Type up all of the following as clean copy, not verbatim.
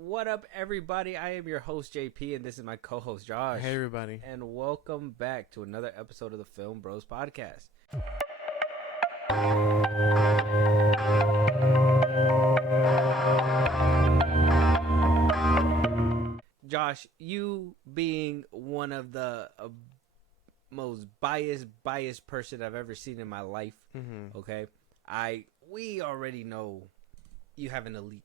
What up, everybody? I am your host, JP, and this is my co-host, Josh. Hey, everybody. And welcome back to another episode of the FilmBros podcast. Josh, you being one of the most biased person I've ever seen in my life, okay? We already know you have an allegiance.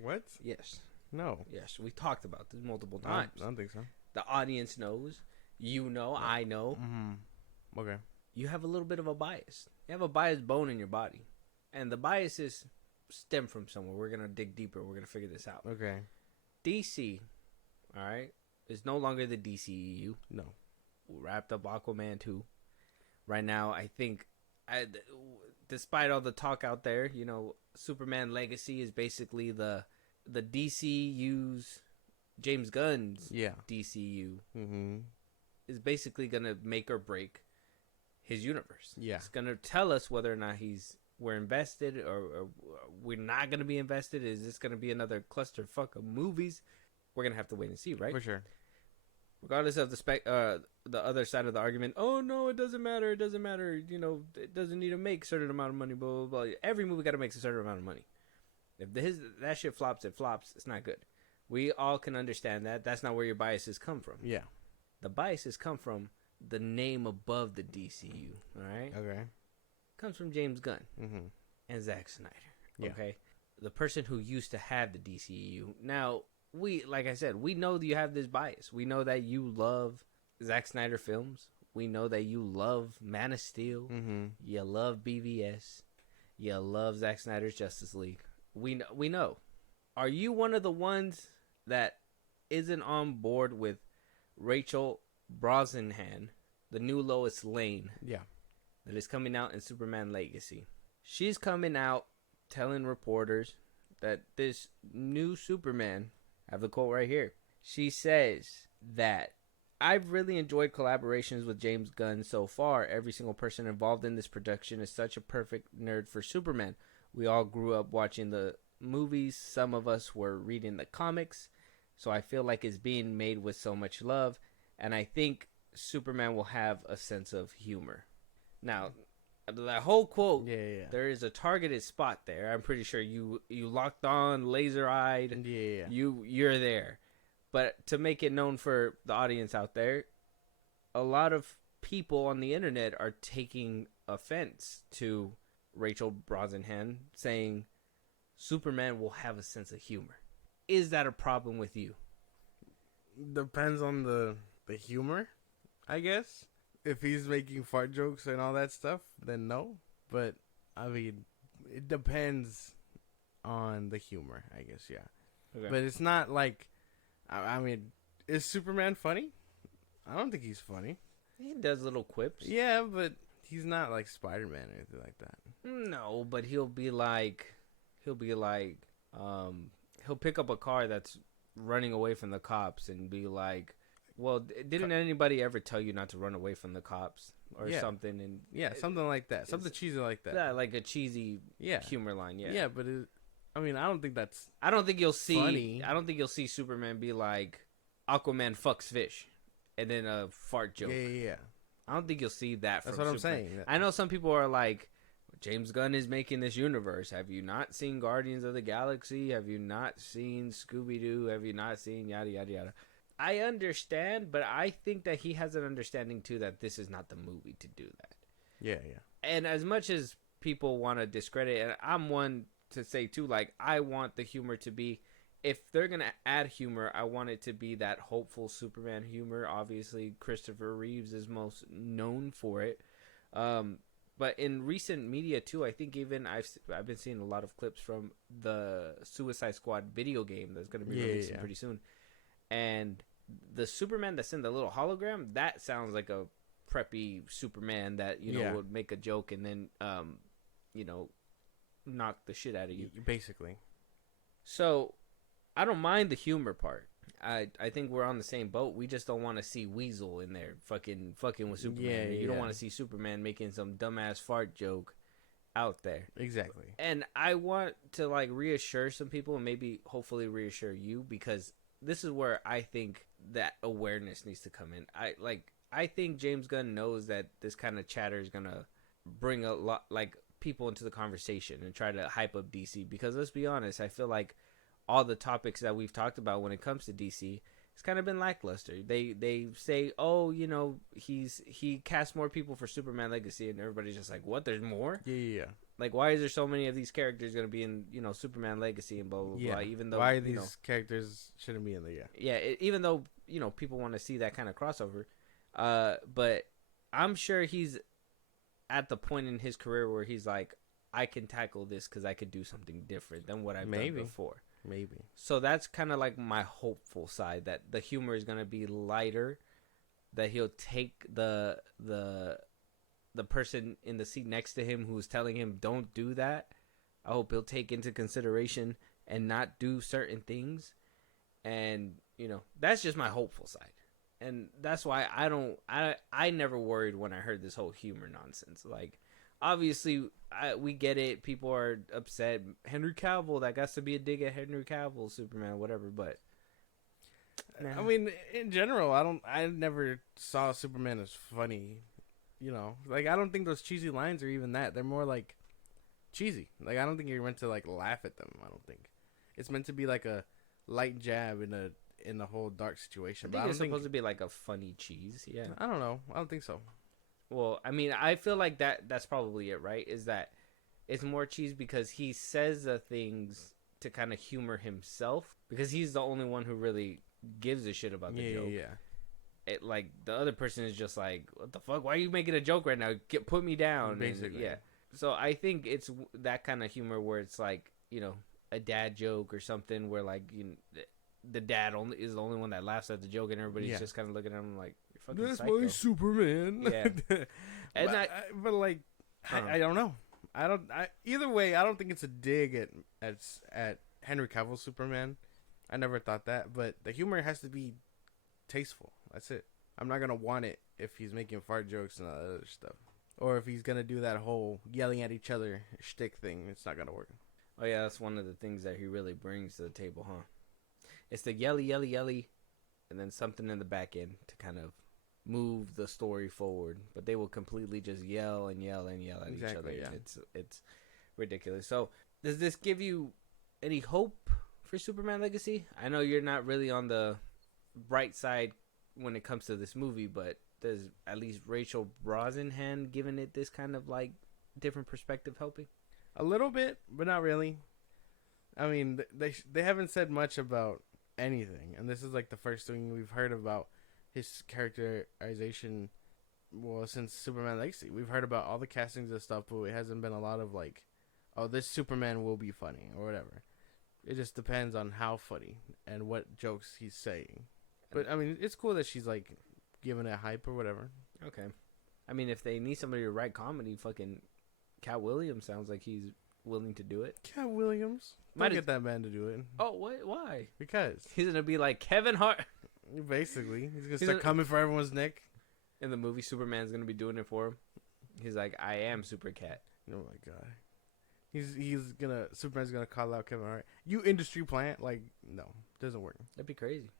What? Yes. No. Yes, we talked about this multiple times. I don't think so. The audience knows. You know. I know. Okay. You have a little bit of a bias. You have a biased bone in your body. And the biases stem from somewhere. We're going to dig deeper. We're going to figure this out. Okay. DC, all right, is no longer the DCEU. No. We wrapped up Aquaman 2. Right now, I think, despite all the talk out there, you know, Superman Legacy is basically the DCU's James Gunn's DCU is basically gonna make or break his universe. Yeah, it's gonna tell us whether or not we're invested or we're not gonna be invested. Is this gonna be another clusterfuck of movies? We're gonna have to wait and see, right? For sure. Regardless of the other side of the argument, oh no, it doesn't matter. It doesn't matter. You know, it doesn't need to make a certain amount of money. Blah blah blah. Every movie got to make a certain amount of money. If that shit flops, it flops. It's not good. We all can understand that. That's not where your biases come from. Yeah. The biases come from the name above the DCU. All right. Okay. Comes from James Gunn and Zack Snyder. Yeah. Okay. The person who used to have the DCU. Now, like I said, we know that you have this bias. We know that you love Zack Snyder films. We know that you love Man of Steel. You love BVS. You love Zack Snyder's Justice League. We know. Are you one of the ones that isn't on board with Rachel Brosnahan, the new Lois Lane? Yeah. That is coming out in Superman Legacy. She's coming out telling reporters that this new Superman, I have the quote right here. She says that I've really enjoyed collaborations with James Gunn so far. Every single person involved in this production is such a perfect nerd for Superman. We all grew up watching the movies. Some of us were reading the comics. So I feel like it's being made with so much love. And I think Superman will have a sense of humor. Now, that whole quote, there is a targeted spot there. I'm pretty sure you locked on, laser-eyed. Yeah. You're there. But to make it known for the audience out there, a lot of people on the internet are taking offense to Rachel Brosnahan saying Superman will have a sense of humor. Is that a problem with you? Depends on the humor, I guess. If he's making fart jokes and all that stuff, then no. But, I mean, it depends on the humor, I guess, yeah. Okay. But it's not like, I mean, is Superman funny? I don't think he's funny. He does little quips. Yeah, but he's not like Spider-Man or anything like that. No, but he'll pick up a car that's running away from the cops and be like, well, didn't anybody ever tell you not to run away from the cops or something? And something like that. Something cheesy like that. Yeah, like a cheesy humor line. Yeah. Yeah, but I don't think that's. I don't think you'll see. Funny. I don't think you'll see Superman be like, Aquaman fucks fish, and then a fart joke. Yeah. I don't think you'll see that. That's what I'm saying. I know some people are like, James Gunn is making this universe. Have you not seen Guardians of the Galaxy? Have you not seen Scooby-Doo? Have you not seen yada yada yada? I understand, but I think that he has an understanding too that this is not the movie to do that. Yeah. And as much as people want to discredit, and I'm one to say too, like, I want the humor to be, if they're gonna add humor, I want it to be that hopeful Superman humor. Obviously, Christopher Reeves is most known for it. But in recent media too, I think even I've been seeing a lot of clips from the Suicide Squad video game that's gonna be releasing pretty soon, and the Superman that's in the little hologram, that sounds like a preppy Superman that would make a joke and then knock the shit out of you, basically. So I don't mind the humor part. I think we're on the same boat. We just don't want to see Weasel in there fucking with Superman. You don't want to see Superman making some dumbass fart joke out there. Exactly. And I want to like reassure some people and maybe hopefully reassure you, because this is where I think that awareness needs to come in. I think James Gunn knows that this kind of chatter is going to bring a lot like people into the conversation and try to hype up DC, because let's be honest, I feel like all the topics that we've talked about when it comes to DC, it's kind of been lackluster. They say, oh, you know, he cast more people for Superman Legacy, and everybody's just like, what? There's more? Yeah. Like, why is there so many of these characters going to be in, you know, Superman Legacy and blah blah blah? Even though why these characters shouldn't be in there? Even though, you know, people want to see that kind of crossover, but I'm sure he's at the point in his career where he's like, I can tackle this because I could do something different than what I've done before. Maybe. So that's kind of like my hopeful side, that the humor is going to be lighter, that he'll take the person in the seat next to him who's telling him don't do that. I hope he'll take into consideration and not do certain things. And, you know, that's just my hopeful side. And that's why I never worried when I heard this whole humor nonsense. Like, obviously, we get it. People are upset. Henry Cavill, that got to be a dig at Henry Cavill, Superman, whatever. But nah. I mean, in general, I never saw Superman as funny. You know, like, I don't think those cheesy lines are even that. They're more like cheesy. Like, I don't think you're meant to like laugh at them. I don't think it's meant to be like a light jab in the whole dark situation. I think it's supposed to be like a funny cheese. Yeah. I don't know. I don't think so. Well, I mean, I feel like that's probably it, right? Is that it's more cheese because he says the things to kind of humor himself, because he's the only one who really gives a shit about the joke. Yeah. It, like, the other person is just like, what the fuck? Why are you making a joke right now? Put me down. Basically. And, yeah. So I think it's that kind of humor where it's like, you know, a dad joke or something where, like, you know, the dad is the only one that laughs at the joke, and everybody's just kind of looking at him like, you're fucking psycho. That's my Superman. Yeah. And but like, I don't know. Either way, I don't think it's a dig at Henry Cavill Superman. I never thought that, but the humor has to be tasteful. That's it. I'm not gonna want it if he's making fart jokes and all that other stuff, or if he's gonna do that whole yelling at each other shtick thing. It's not gonna work. Oh yeah, that's one of the things that he really brings to the table, huh? It's the yelly, and then something in the back end to kind of move the story forward. But they will completely just yell at each other. Yeah. It's ridiculous. So, does this give you any hope for Superman Legacy? I know you're not really on the bright side when it comes to this movie, but does at least Rachel Brosnahan giving it this kind of like different perspective helping? A little bit, but not really. I mean, they haven't said much about anything, and this is like the first thing we've heard about his characterization. Well, since Superman Legacy, we've heard about all the castings and stuff, but it hasn't been a lot of like, oh, this Superman will be funny or whatever. It just depends on how funny and what jokes he's saying. But I mean, it's cool that she's like giving it hype or whatever. Okay. I mean, if they need somebody to write comedy, fucking Cat Williams sounds like he's willing to do it. Cat Williams? Might get that man to do it. Oh, what? Why? Because he's gonna be like Kevin Hart. Basically, he's gonna start coming for everyone's neck. In the movie, Superman's gonna be doing it for him. He's like, I am Super Cat. Oh my god. Superman's gonna call out Kevin Hart. You industry plant? Like, no, doesn't work. That'd be crazy.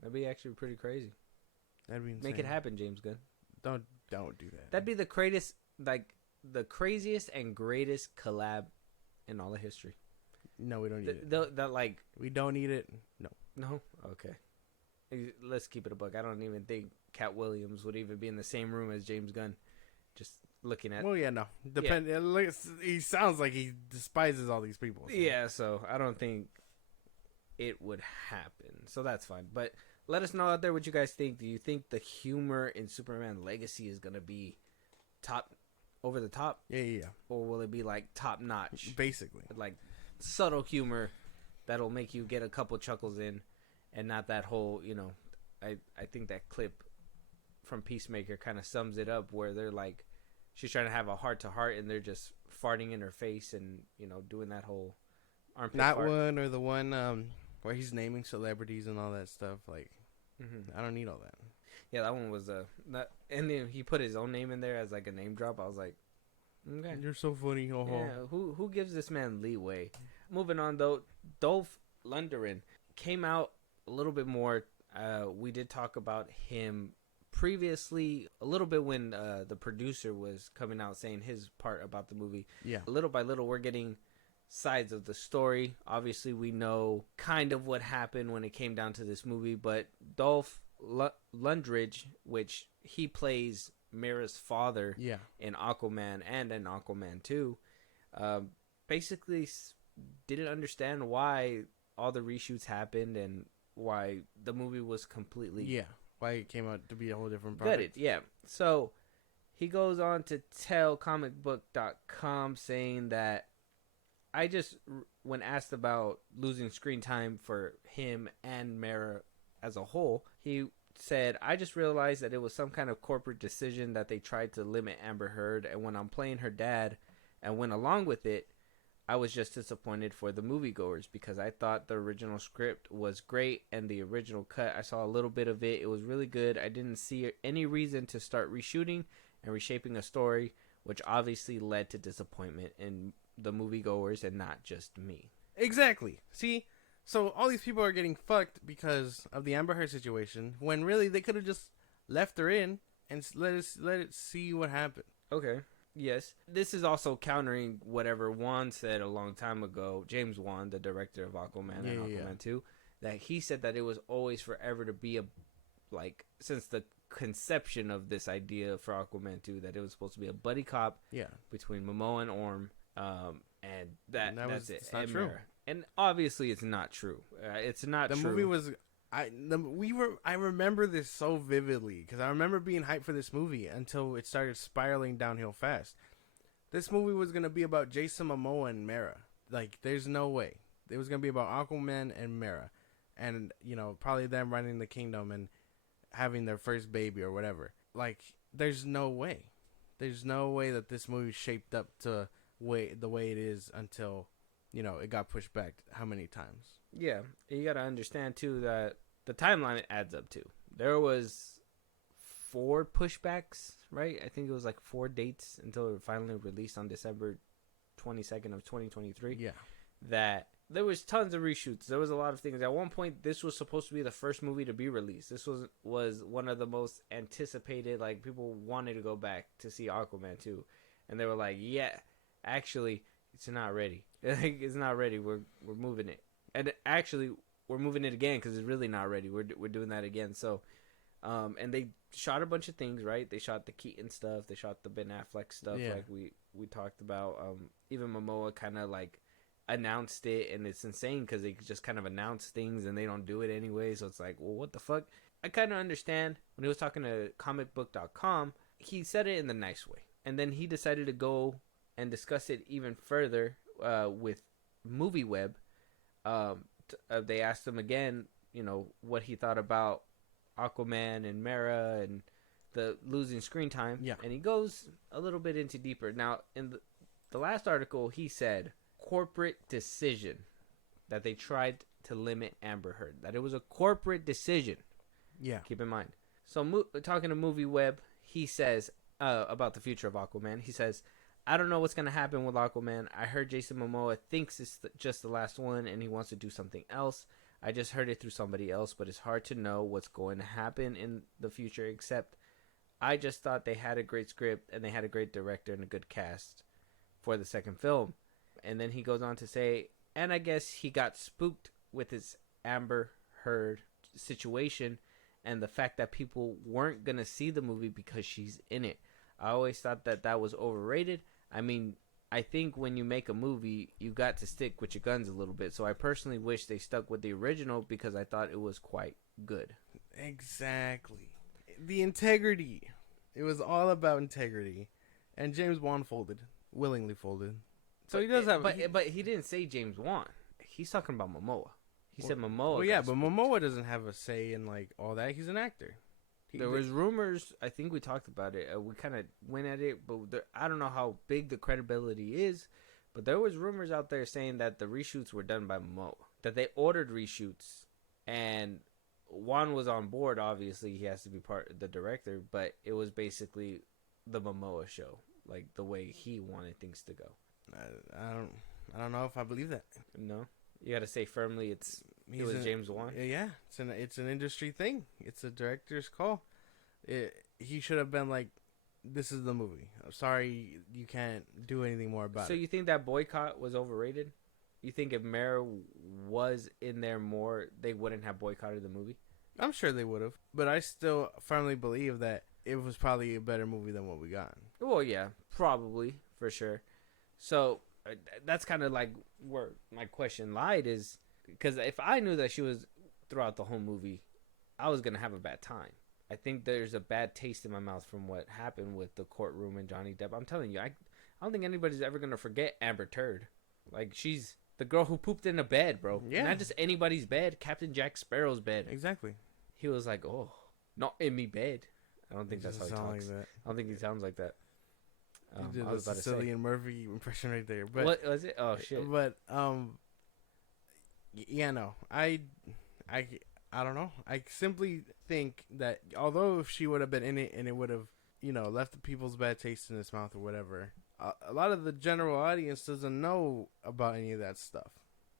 That'd be actually pretty crazy. That'd be insane. Make it happen, James Gunn. Don't do that. That'd be the greatest, like the craziest and greatest collab in all of history. No, we don't need it. That like we don't need it. No. Okay. Let's keep it a buck. I don't even think Cat Williams would even be in the same room as James Gunn. Just looking at. Well, yeah, no. He sounds like he despises all these people. So. Yeah, so I don't think it would happen. So that's fine. But let us know out there what you guys think. Do you think the humor in Superman Legacy is gonna be over the top? Yeah. Or will it be like top notch? Basically, like subtle humor that'll make you get a couple chuckles in, and not that whole, you know. I think that clip from Peacemaker kind of sums it up, where they're like, she's trying to have a heart to heart, and they're just farting in her face, and you know, doing that whole armpit. That one or the one where he's naming celebrities and all that stuff. Like, I don't need all that. Yeah, that one was and then he put his own name in there as like a name drop. I was like, Okay. You're so funny. Yeah, who gives this man leeway? Moving on though, Dolph Lundgren came out a little bit more. We did talk about him previously a little bit when the producer was coming out saying his part about the movie. Yeah. Little by little, we're getting sides of the story. Obviously, we know kind of what happened when it came down to this movie, but Dolph Lundgren, which he plays Mera's father in Aquaman and in Aquaman 2, basically didn't understand why all the reshoots happened and why the movie was completely why it came out to be a whole different product. Gutted. So he goes on to tell comicbook.com saying that when asked about losing screen time for him and Mera as a whole, he said, I just realized that it was some kind of corporate decision that they tried to limit Amber Heard, and when I'm playing her dad and went along with it, I was just disappointed for the moviegoers because I thought the original script was great and the original cut, I saw a little bit of it. It was really good. I didn't see any reason to start reshooting and reshaping a story, which obviously led to disappointment in the moviegoers and not just me. Exactly. See, so all these people are getting fucked because of the Amber Heard situation when really they could have just left her in and let it see what happened. Okay. Yes. This is also countering whatever Wan said a long time ago, James Wan, the director of Aquaman and Aquaman 2, that he said that it was always forever to be since the conception of this idea for Aquaman 2, that it was supposed to be a buddy cop between Momoa and Orm, and that's it. It's not true. And obviously it's not true. It's not true. The movie was... I remember this so vividly because I remember being hyped for this movie until it started spiraling downhill fast. This movie was going to be about Jason Momoa and Mera. Like, there's no way. It was going to be about Aquaman and Mera. And, probably them running the kingdom and having their first baby or whatever. Like, there's no way. There's no way that this movie shaped up to the way it is until, it got pushed back how many times. Yeah. You got to understand, too, that the timeline it adds up to. There was 4 pushbacks, right? I think it was 4 dates until it finally released on December 22nd of 2023. Yeah. That there was tons of reshoots. There was a lot of things. At one point, this was supposed to be the first movie to be released. This was one of the most anticipated, people wanted to go back to see Aquaman 2. And they were like, yeah, actually, it's not ready. It's not ready. We're moving it. And actually... we're moving it again because it's really not ready. We're doing that again. So, and they shot a bunch of things, right? They shot the Keaton stuff. They shot the Ben Affleck stuff, like we talked about. Even Momoa kind of announced it, and it's insane because they just kind of announce things and they don't do it anyway. So it's like, well, what the fuck? I kind of understand when he was talking to comicbook.com. He said it in the nice way, and then he decided to go and discuss it even further with MovieWeb. They asked him again, what he thought about Aquaman and Mera and the losing screen time. Yeah. And he goes a little bit into deeper. Now, in the last article, he said corporate decision that they tried to limit Amber Heard. That it was a corporate decision. Yeah. Keep in mind. So, talking to MovieWeb, he says about the future of Aquaman, he says, I don't know what's going to happen with Aquaman. I heard Jason Momoa thinks it's just the last one and he wants to do something else. I just heard it through somebody else, but it's hard to know what's going to happen in the future, except I just thought they had a great script and they had a great director and a good cast for the second film. And then he goes on to say, and I guess he got spooked with his Amber Heard situation and the fact that people weren't going to see the movie because she's in it. I always thought that was overrated. I mean, I think when you make a movie, you got to stick with your guns a little bit. So I personally wish they stuck with the original because I thought it was quite good. Exactly. The integrity. It was all about integrity. And James Wan willingly folded. So he does have... But he didn't say James Wan. He's talking about Momoa. He said Momoa. Well, yeah, but Momoa doesn't have a say in all that. He's an actor. There was rumors, I think we talked about it, we kind of went at it, but I don't know how big the credibility is, but there was rumors out there saying that the reshoots were done by Momoa, that they ordered reshoots, and Juan was on board, obviously, he has to be the director, but it was basically the Momoa show. like the way he wanted things to go. I don't know if I believe that. No, you got to say firmly it was James Wan. Yeah, it's an industry thing. It's a director's call. He should have been like, this is the movie. I'm sorry, you can't do anything more about it. So you think that boycott was overrated? You think if Mara was in there more, they wouldn't have boycotted the movie? I'm sure they would have, but I still firmly believe that it was probably a better movie than what we got. Well, yeah, probably, for sure. So that's kind of like where my question lied, is because if I knew that she was throughout the whole movie, I was going to have a bad time. I think there's a bad taste in my mouth from what happened with the courtroom and Johnny Depp. I'm telling you, I don't think anybody's ever going to forget Amber Turd. Like, she's the girl who pooped in a bed, bro. Yeah. Not just anybody's bed, Captain Jack Sparrow's bed. Exactly. He was like, oh, not in me bed. I don't think that's how he talks. Like that. I don't think he sounds like that. You did a Cillian Murphy impression right there. But what was it? Oh, shit. But, yeah, no. I don't know. I simply think that although if she would have been in it and it would have, left the people's bad taste in his mouth or whatever, a lot of the general audience doesn't know about any of that stuff.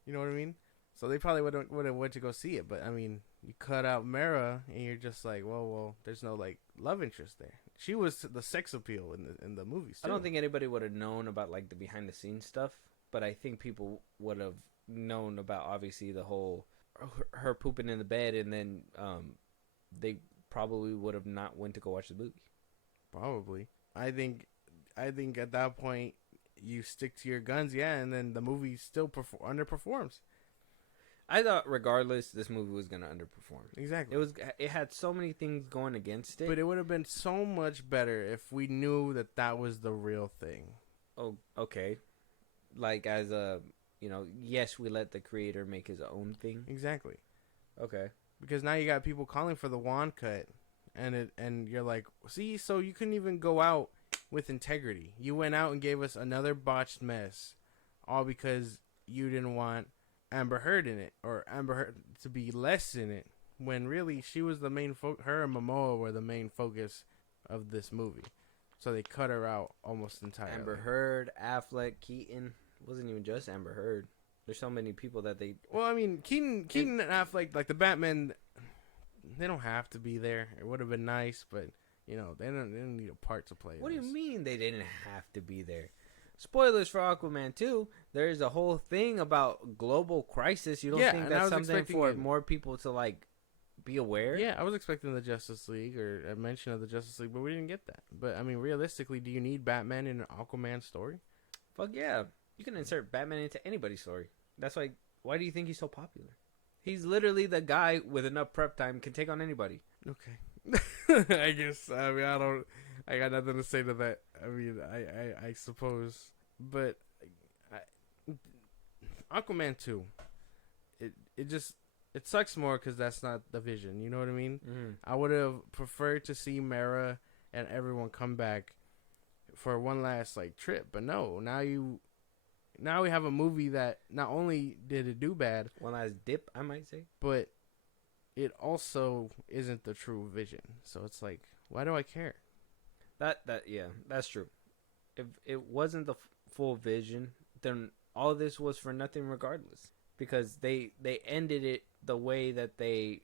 You know what I mean? So they probably would have went to go see it. But, I mean, you cut out Mara and you're just like, well, there's no, like, love interest there. She was the sex appeal in the movies, too. I don't think anybody would have known about, like, the behind-the-scenes stuff. But I think people would have known about, obviously, the whole her pooping in the bed, and then they probably would have not went to go watch the movie. Probably. I think at that point you stick to your guns, yeah, and then the movie still underperforms. I thought regardless this movie was gonna underperform. Exactly. It had so many things going against it. But it would have been so much better if we knew that was the real thing. Oh, okay. Like as a yes, we let the creator make his own thing. Exactly. Okay. Because now you got people calling for the wand cut, and you're like, see, so you couldn't even go out with integrity. You went out and gave us another botched mess, all because you didn't want Amber Heard in it, or Amber Heard to be less in it, when really she was the main her and Momoa were the main focus of this movie. So they cut her out almost entirely. Amber Heard, Affleck, Keaton. It wasn't even just Amber Heard. There's so many people that they... Well, I mean, Keaton and Affleck, like the Batman, they don't have to be there. It would have been nice, but, they don't need a part to play. What do you mean they didn't have to be there? Spoilers for Aquaman 2. There's a whole thing about global crisis. You don't think that's something for more people to, like, be aware? Yeah, I was expecting the Justice League or a mention of the Justice League, but we didn't get that. But, I mean, realistically, do you need Batman in an Aquaman story? Fuck yeah. You can insert Batman into anybody's story. That's why do you think he's so popular? He's literally the guy with enough prep time can take on anybody. Okay. I guess. I mean, I got nothing to say to that. I mean, I suppose. But Aquaman 2, it sucks more because that's not the vision. You know what I mean? Mm-hmm. I would have preferred to see Mara and everyone come back for one last, like, trip. But no, now we have a movie that not only did it do bad, one last dip, I might say, but it also isn't the true vision. So it's like, why do I care? Yeah, that's true. If it wasn't the full vision, then all this was for nothing regardless, because they ended it the way that they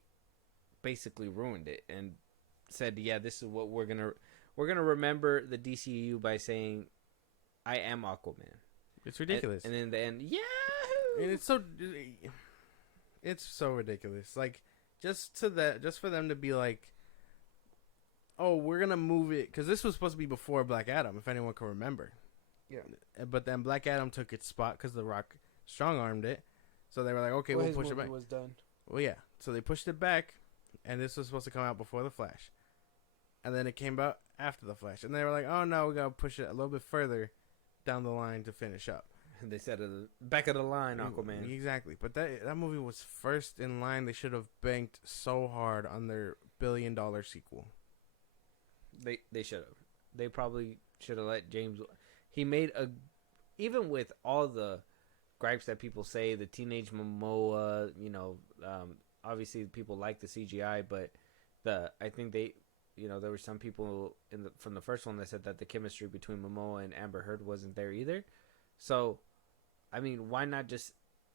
basically ruined it and said, yeah, this is what we're gonna remember the DCU by saying, I am Aquaman. It's ridiculous. And in the end, yahoo! And it's so ridiculous. Like, just for them to be like, oh, we're gonna move it, because this was supposed to be before Black Adam, if anyone can remember. Yeah. But then Black Adam took its spot because The Rock strong-armed it. So they were like, okay, we'll push it back. Was done. Well, yeah. So they pushed it back, and this was supposed to come out before The Flash. And then it came out after The Flash. And they were like, oh, no, we got to push it a little bit further down the line to finish up. And they said back of the line, Aquaman. Exactly. But that movie was first in line. They should have banked so hard on their billion-dollar sequel. They should have. They probably should have let James... He made even with all the gripes that people say, the teenage Momoa, obviously people like the CGI, but I think there were some people from the first one that said that the chemistry between Momoa and Amber Heard wasn't there either. So, I mean, why not just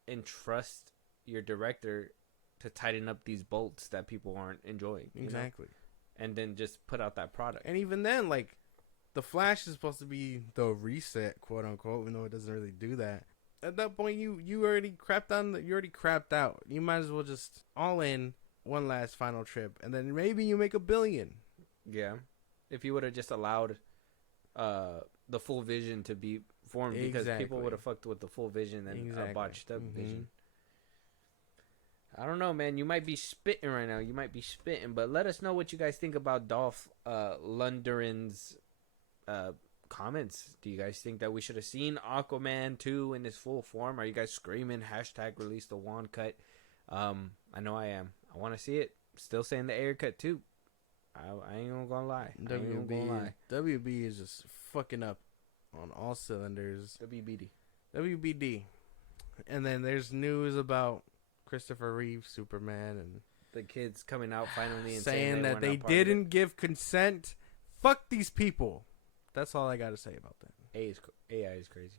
entrust your director to tighten up these bolts that people aren't enjoying? Exactly. And then just put out that product. And even then, like, the Flash is supposed to be the reset, quote unquote, even though it doesn't really do that. At that point, you already crapped out. You might as well just all in one last final trip, and then maybe you make $1 billion. Yeah, if you would have just allowed the full vision to be formed, because people would have fucked with the full vision and botched up vision. I don't know, man. You might be spitting right now. But let us know what you guys think about Dolph Lundgren's comments. Do you guys think that we should have seen Aquaman 2 in his full form? Are you guys screaming #release the wand cut? I know I am. I want to see it. Still saying the air cut too. I ain't gonna lie. WB is just fucking up on all cylinders. WBD. And then there's news about Christopher Reeve, Superman, and the kids coming out finally and saying that they didn't give consent. Fuck these people. That's all I gotta say about that. AI is crazy.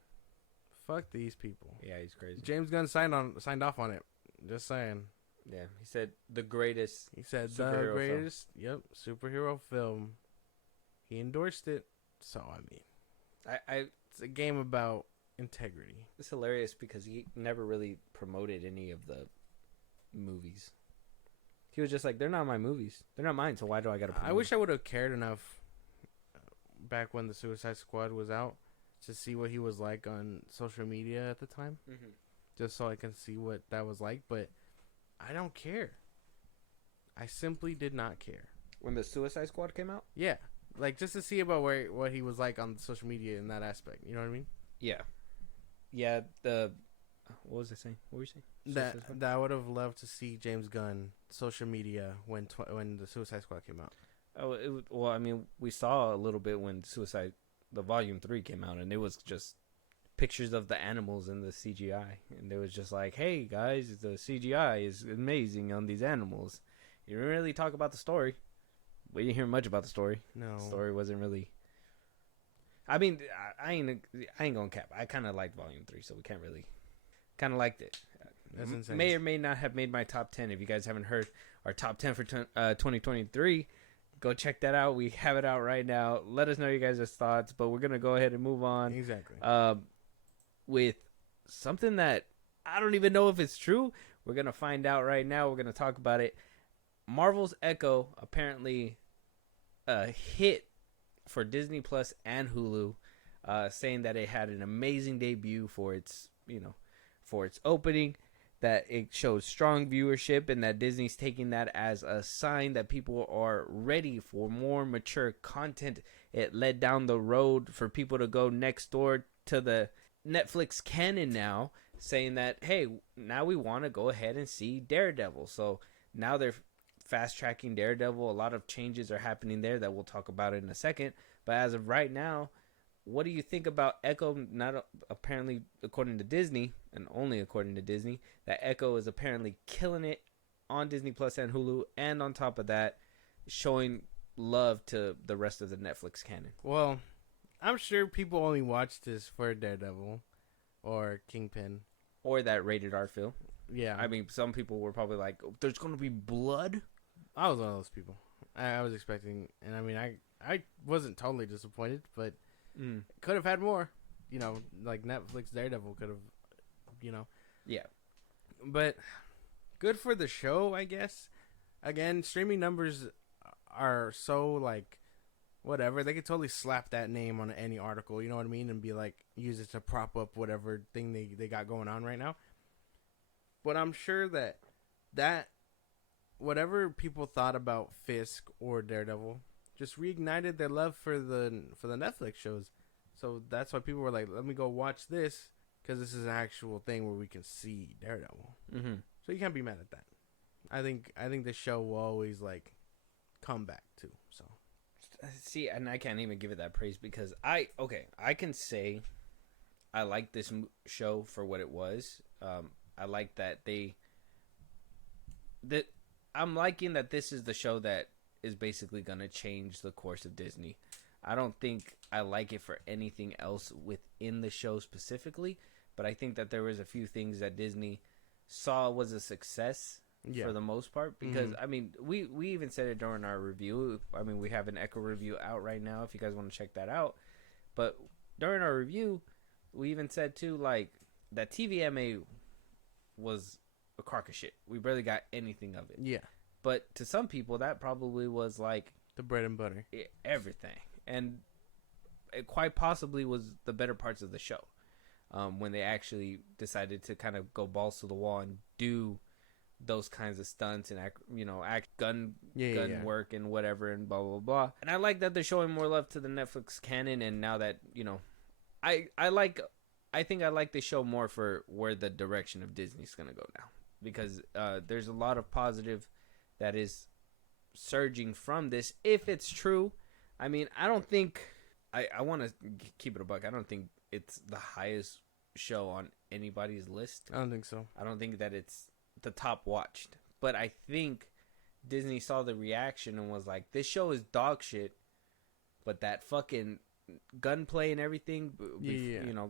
Fuck these people. AI is crazy. James Gunn signed off on it. Just saying. Yeah, he said the greatest. He said the greatest. Film. Yep, superhero film. He endorsed it. So I mean, it's a game about integrity. It's hilarious because he never really promoted any of the movies. He was just like, "They're not my movies. They're not mine. So why do I gotta?" I wish I would have cared enough back when the Suicide Squad was out to see what he was like on social media at the time, just so I can see what that was like. But I don't care. I simply did not care when the Suicide Squad came out. Yeah, like just to see about what he was like on social media in that aspect. You know what I mean? Yeah. What was I saying? What were you saying? That I would have loved to see James Gunn social media when the Suicide Squad came out. Well, I mean, we saw a little bit when the Volume 3 came out, and it was just pictures of the animals and the CGI, and it was just like, "Hey guys, the CGI is amazing on these animals." You didn't really talk about the story. We didn't hear much about the story. No, the story wasn't really. I mean, I ain't gonna cap. I kind of liked Volume 3, so we can't really. Kind of liked it. That's insane. May or may not have made my top 10. If you guys haven't heard our top 10 for 2023, go check that out. We have it out right now. Let us know your guys' thoughts, but we're gonna go ahead and move on. Exactly. With something that I don't even know if it's true. We're gonna find out right now. We're gonna talk about it. Marvel's Echo apparently hit for Disney Plus and Hulu, saying that it had an amazing debut for its opening, that it showed strong viewership, and that Disney's taking that as a sign that people are ready for more mature content. It led down the road for people to go next door to the Netflix canon now, saying that, hey, now we want to go ahead and see Daredevil. So now they're fast tracking Daredevil. A lot of changes are happening there that we'll talk about in a second. But as of right now, what do you think about Echo? Not apparently, according to Disney, and only according to Disney, that Echo is apparently killing it on Disney Plus and Hulu, and on top of that, showing love to the rest of the Netflix canon. Well, I'm sure people only watch this for Daredevil or Kingpin or that rated R film. Yeah, I mean, some people were probably like, "There's going to be blood." I was one of those people. I was expecting, and I mean, I wasn't totally disappointed, but could have had more. You know, like Netflix Daredevil could have, Yeah. But good for the show, I guess. Again, streaming numbers are so, like, whatever. They could totally slap that name on any article, you know what I mean? And be like, use it to prop up whatever thing they got going on right now. But I'm sure that whatever people thought about Fisk or Daredevil just reignited their love for the Netflix shows. So that's why people were like, let me go watch this, because this is an actual thing where we can see Daredevil. Mm-hmm. So you can't be mad at that. I think the show will always, like, come back too. So see, and I can't even give it that praise, because I can say I like this show for what it was. I like that I'm liking that this is the show that is basically going to change the course of Disney. I don't think I like it for anything else within the show specifically, but I think that there was a few things that Disney saw was a success for the most part. Because, I mean, we even said it during our review. I mean, we have an Echo review out right now if you guys want to check that out. But during our review, we even said, too, like, that TVMA was a crock of shit. We barely got anything of it. Yeah. But to some people, that probably was, like... the bread and butter. Everything. And it quite possibly was the better parts of the show. When they actually decided to kind of go balls to the wall and do those kinds of stunts and act gun work and whatever and blah blah blah. And I like that they're showing more love to the Netflix canon. And now that I think I like the show more for where the direction of Disney's gonna go now, because there's a lot of positive that is surging from this if it's true. I mean, I don't think I want to keep it a buck. I don't think it's the highest show on anybody's list. I don't think so. I don't think that it's the top watched. But I think Disney saw the reaction and was like, this show is dog shit, but that fucking gunplay and everything,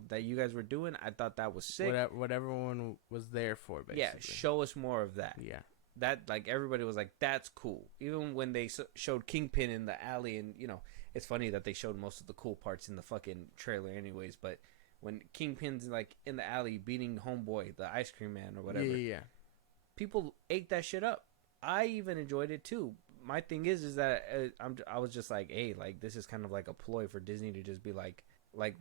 that you guys were doing, I thought that was sick. What everyone was there for, basically. Yeah, show us more of that. Yeah. That, like, everybody was like, that's cool. Even when they showed Kingpin in the alley, and, it's funny that they showed most of the cool parts in the fucking trailer anyways, but when Kingpin's, like, in the alley beating Homeboy, the ice cream man or whatever, people ate that shit up. I even enjoyed it, too. My thing is that I was just like, hey, like, this is kind of like a ploy for Disney to just be like,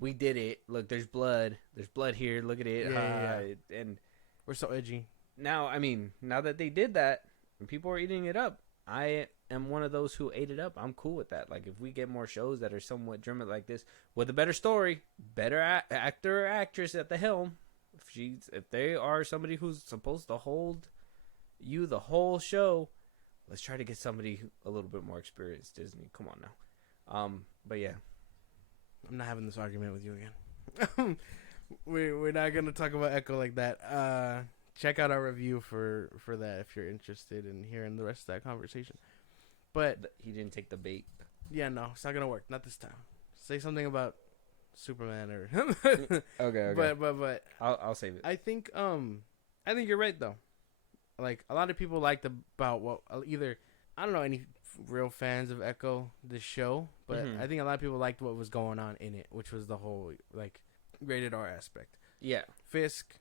we did it. Look, there's blood. There's blood here. Look at it. And we're so edgy. Now, I mean, now that they did that and people are eating it up, I am one of those who ate it up. I'm cool with that. Like, if we get more shows that are somewhat dramatic like this with a better story, better actor or actress at the helm, if they are somebody who's supposed to hold you the whole show, let's try to get somebody a little bit more experienced. Disney, come on now. But yeah, I'm not having this argument with you again. We're not gonna talk about Echo like that. Check out our review for that if you're interested in hearing the rest of that conversation. But he didn't take the bait. Yeah, no, it's not gonna work. Not this time. Say something about Superman or okay. But I'll save it. I think you're right though. Like, a lot of people liked about what either, I don't know any real fans of Echo the show, but I think a lot of people liked what was going on in it, which was the whole like rated R aspect. Yeah, Fisk,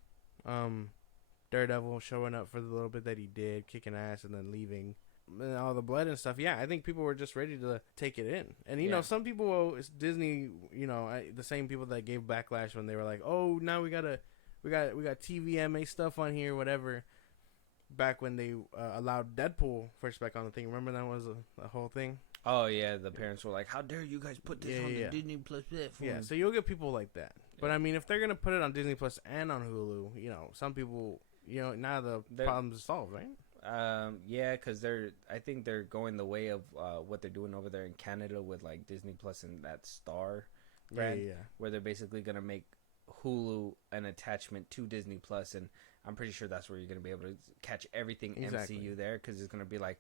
Daredevil showing up for the little bit that he did, kicking ass and then leaving, and all the blood and stuff. Yeah, I think people were just ready to take it in. And you know, some people, it's Disney, the same people that gave backlash when they were like, "Oh, now we got TVMA stuff on here, whatever." Back when they allowed Deadpool first back on the thing, remember that was a whole thing? Oh yeah, the parents were like, "How dare you guys put this on the Disney Plus platform?" Yeah, so you'll get people like that. But I mean, if they're gonna put it on Disney Plus and on Hulu, some people, now the problem's solved, right? Yeah, because I think they're going the way of what they're doing over there in Canada with like Disney Plus and that Star brand, where they're basically gonna make Hulu an attachment to Disney Plus, and I'm pretty sure that's where you're gonna be able to catch everything MCU there, because it's gonna be like,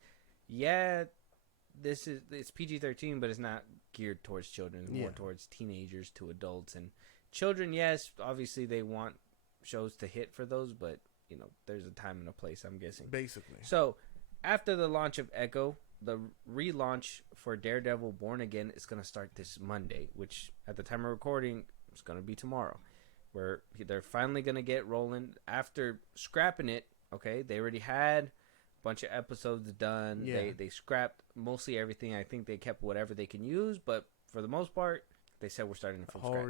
it's PG-13, but it's not geared towards children. It's more towards teenagers to adults. And children, yes, obviously they want shows to hit for those, but there's a time and a place, I'm guessing. Basically. So after the launch of Echo, the relaunch for Daredevil Born Again is gonna start this Monday, which at the time of recording is gonna be tomorrow, where they're finally gonna get rolling after scrapping it. Okay, they already had bunch of episodes done. They scrapped mostly everything. I think they kept whatever they can use, but for the most part, they said we're starting from scratch.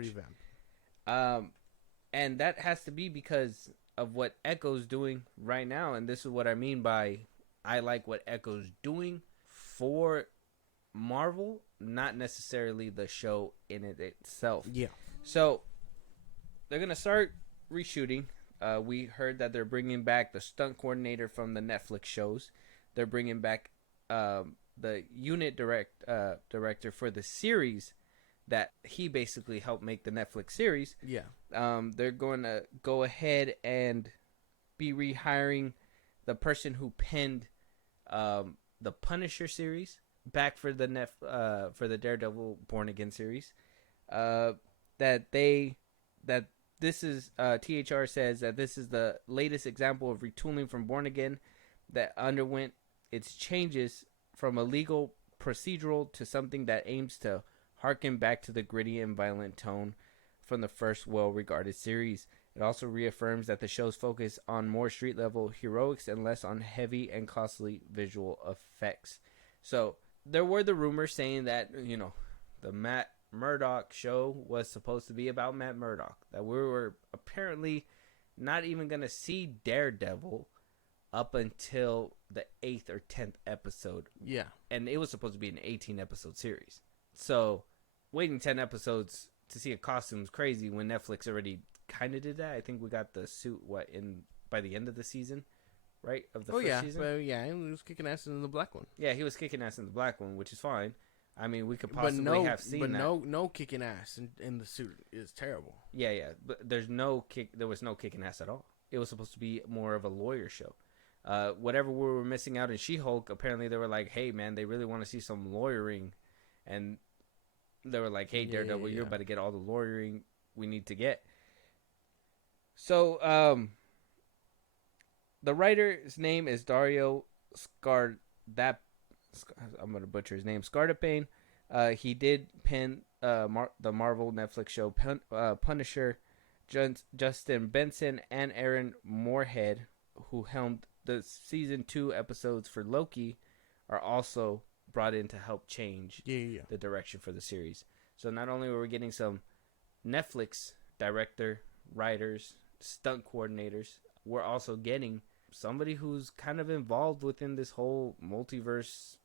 Revamp. And that has to be because of what Echo's doing right now, and this is what I mean by I like what Echo's doing for Marvel, not necessarily the show in it itself. Yeah. So they're gonna start reshooting. We heard that they're bringing back the stunt coordinator from the Netflix shows. They're bringing back the unit director for the series that he basically helped make the Netflix series. Yeah. They're going to go ahead and be rehiring the person who penned the Punisher series. back for the Daredevil Born Again series. That this is THR says that this is the latest example of retooling from Born Again that underwent its changes from a legal procedural to something that aims to harken back to the gritty and violent tone from the first well-regarded series. It also reaffirms that the show's focus on more street-level heroics and less on heavy and costly visual effects. So there were the rumors saying that, you know, the Matt Murdock show was supposed to be about Matt Murdock. That we were apparently not even going to see Daredevil up until the 8th or 10th episode. Yeah. And it was supposed to be an 18-episode series. So waiting 10 episodes to see a costume is crazy when Netflix already kind of did that. I think we got the suit by the end of the season, right? Of the first season. Well, yeah, he was kicking ass in the black one. Yeah, he was kicking ass in the black one, which is fine. I mean, we could possibly have seen that. But no kicking ass in the suit is terrible. Yeah, but there was no kicking ass at all. It was supposed to be more of a lawyer show. Whatever we were missing out in She-Hulk, apparently they were like, hey, man, they really want to see some lawyering. And they were like, hey, Daredevil, you're about to get all the lawyering we need to get. So, the writer's name is Dario Scardap. I'm going to butcher his name. Scardapane. He did pen the Marvel Netflix show Punisher. Justin Benson and Aaron Moorhead, who helmed the season 2 episodes for Loki, are also brought in to help change the direction for the series. So not only were we getting some Netflix director, writers, stunt coordinators, we're also getting somebody who's kind of involved within this whole multiverse,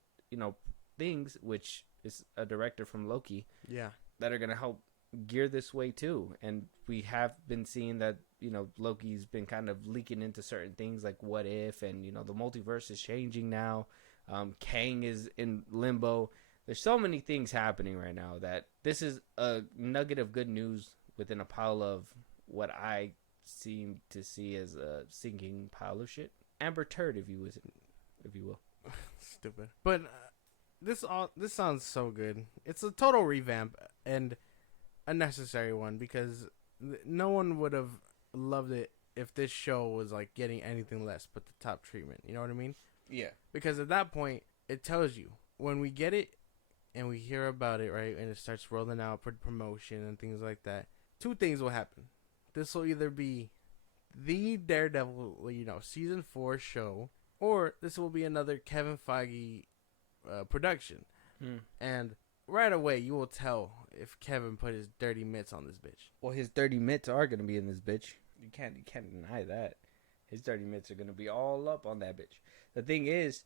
things, which is a director from Loki. Yeah. That are going to help gear this way too. And we have been seeing that, Loki's been kind of leaking into certain things like What If, and, the multiverse is changing now. Kang is in limbo. There's so many things happening right now that this is a nugget of good news within a pile of what I seem to see as a sinking pile of shit. Amber Turd, if you will. Stupid. But this sounds so good. It's a total revamp and a necessary one, because no one would have loved it if this show was like getting anything less but the top treatment. You know what I mean? Yeah. Because at that point, it tells you when we get it and we hear about it, right, and it starts rolling out for promotion and things like that, two things will happen. This will either be the Daredevil, season 4 show, or this will be another Kevin Feige production. And right away, you will tell if Kevin put his dirty mitts on this bitch. Well, his dirty mitts are going to be in this bitch. You can't deny that. His dirty mitts are going to be all up on that bitch. The thing is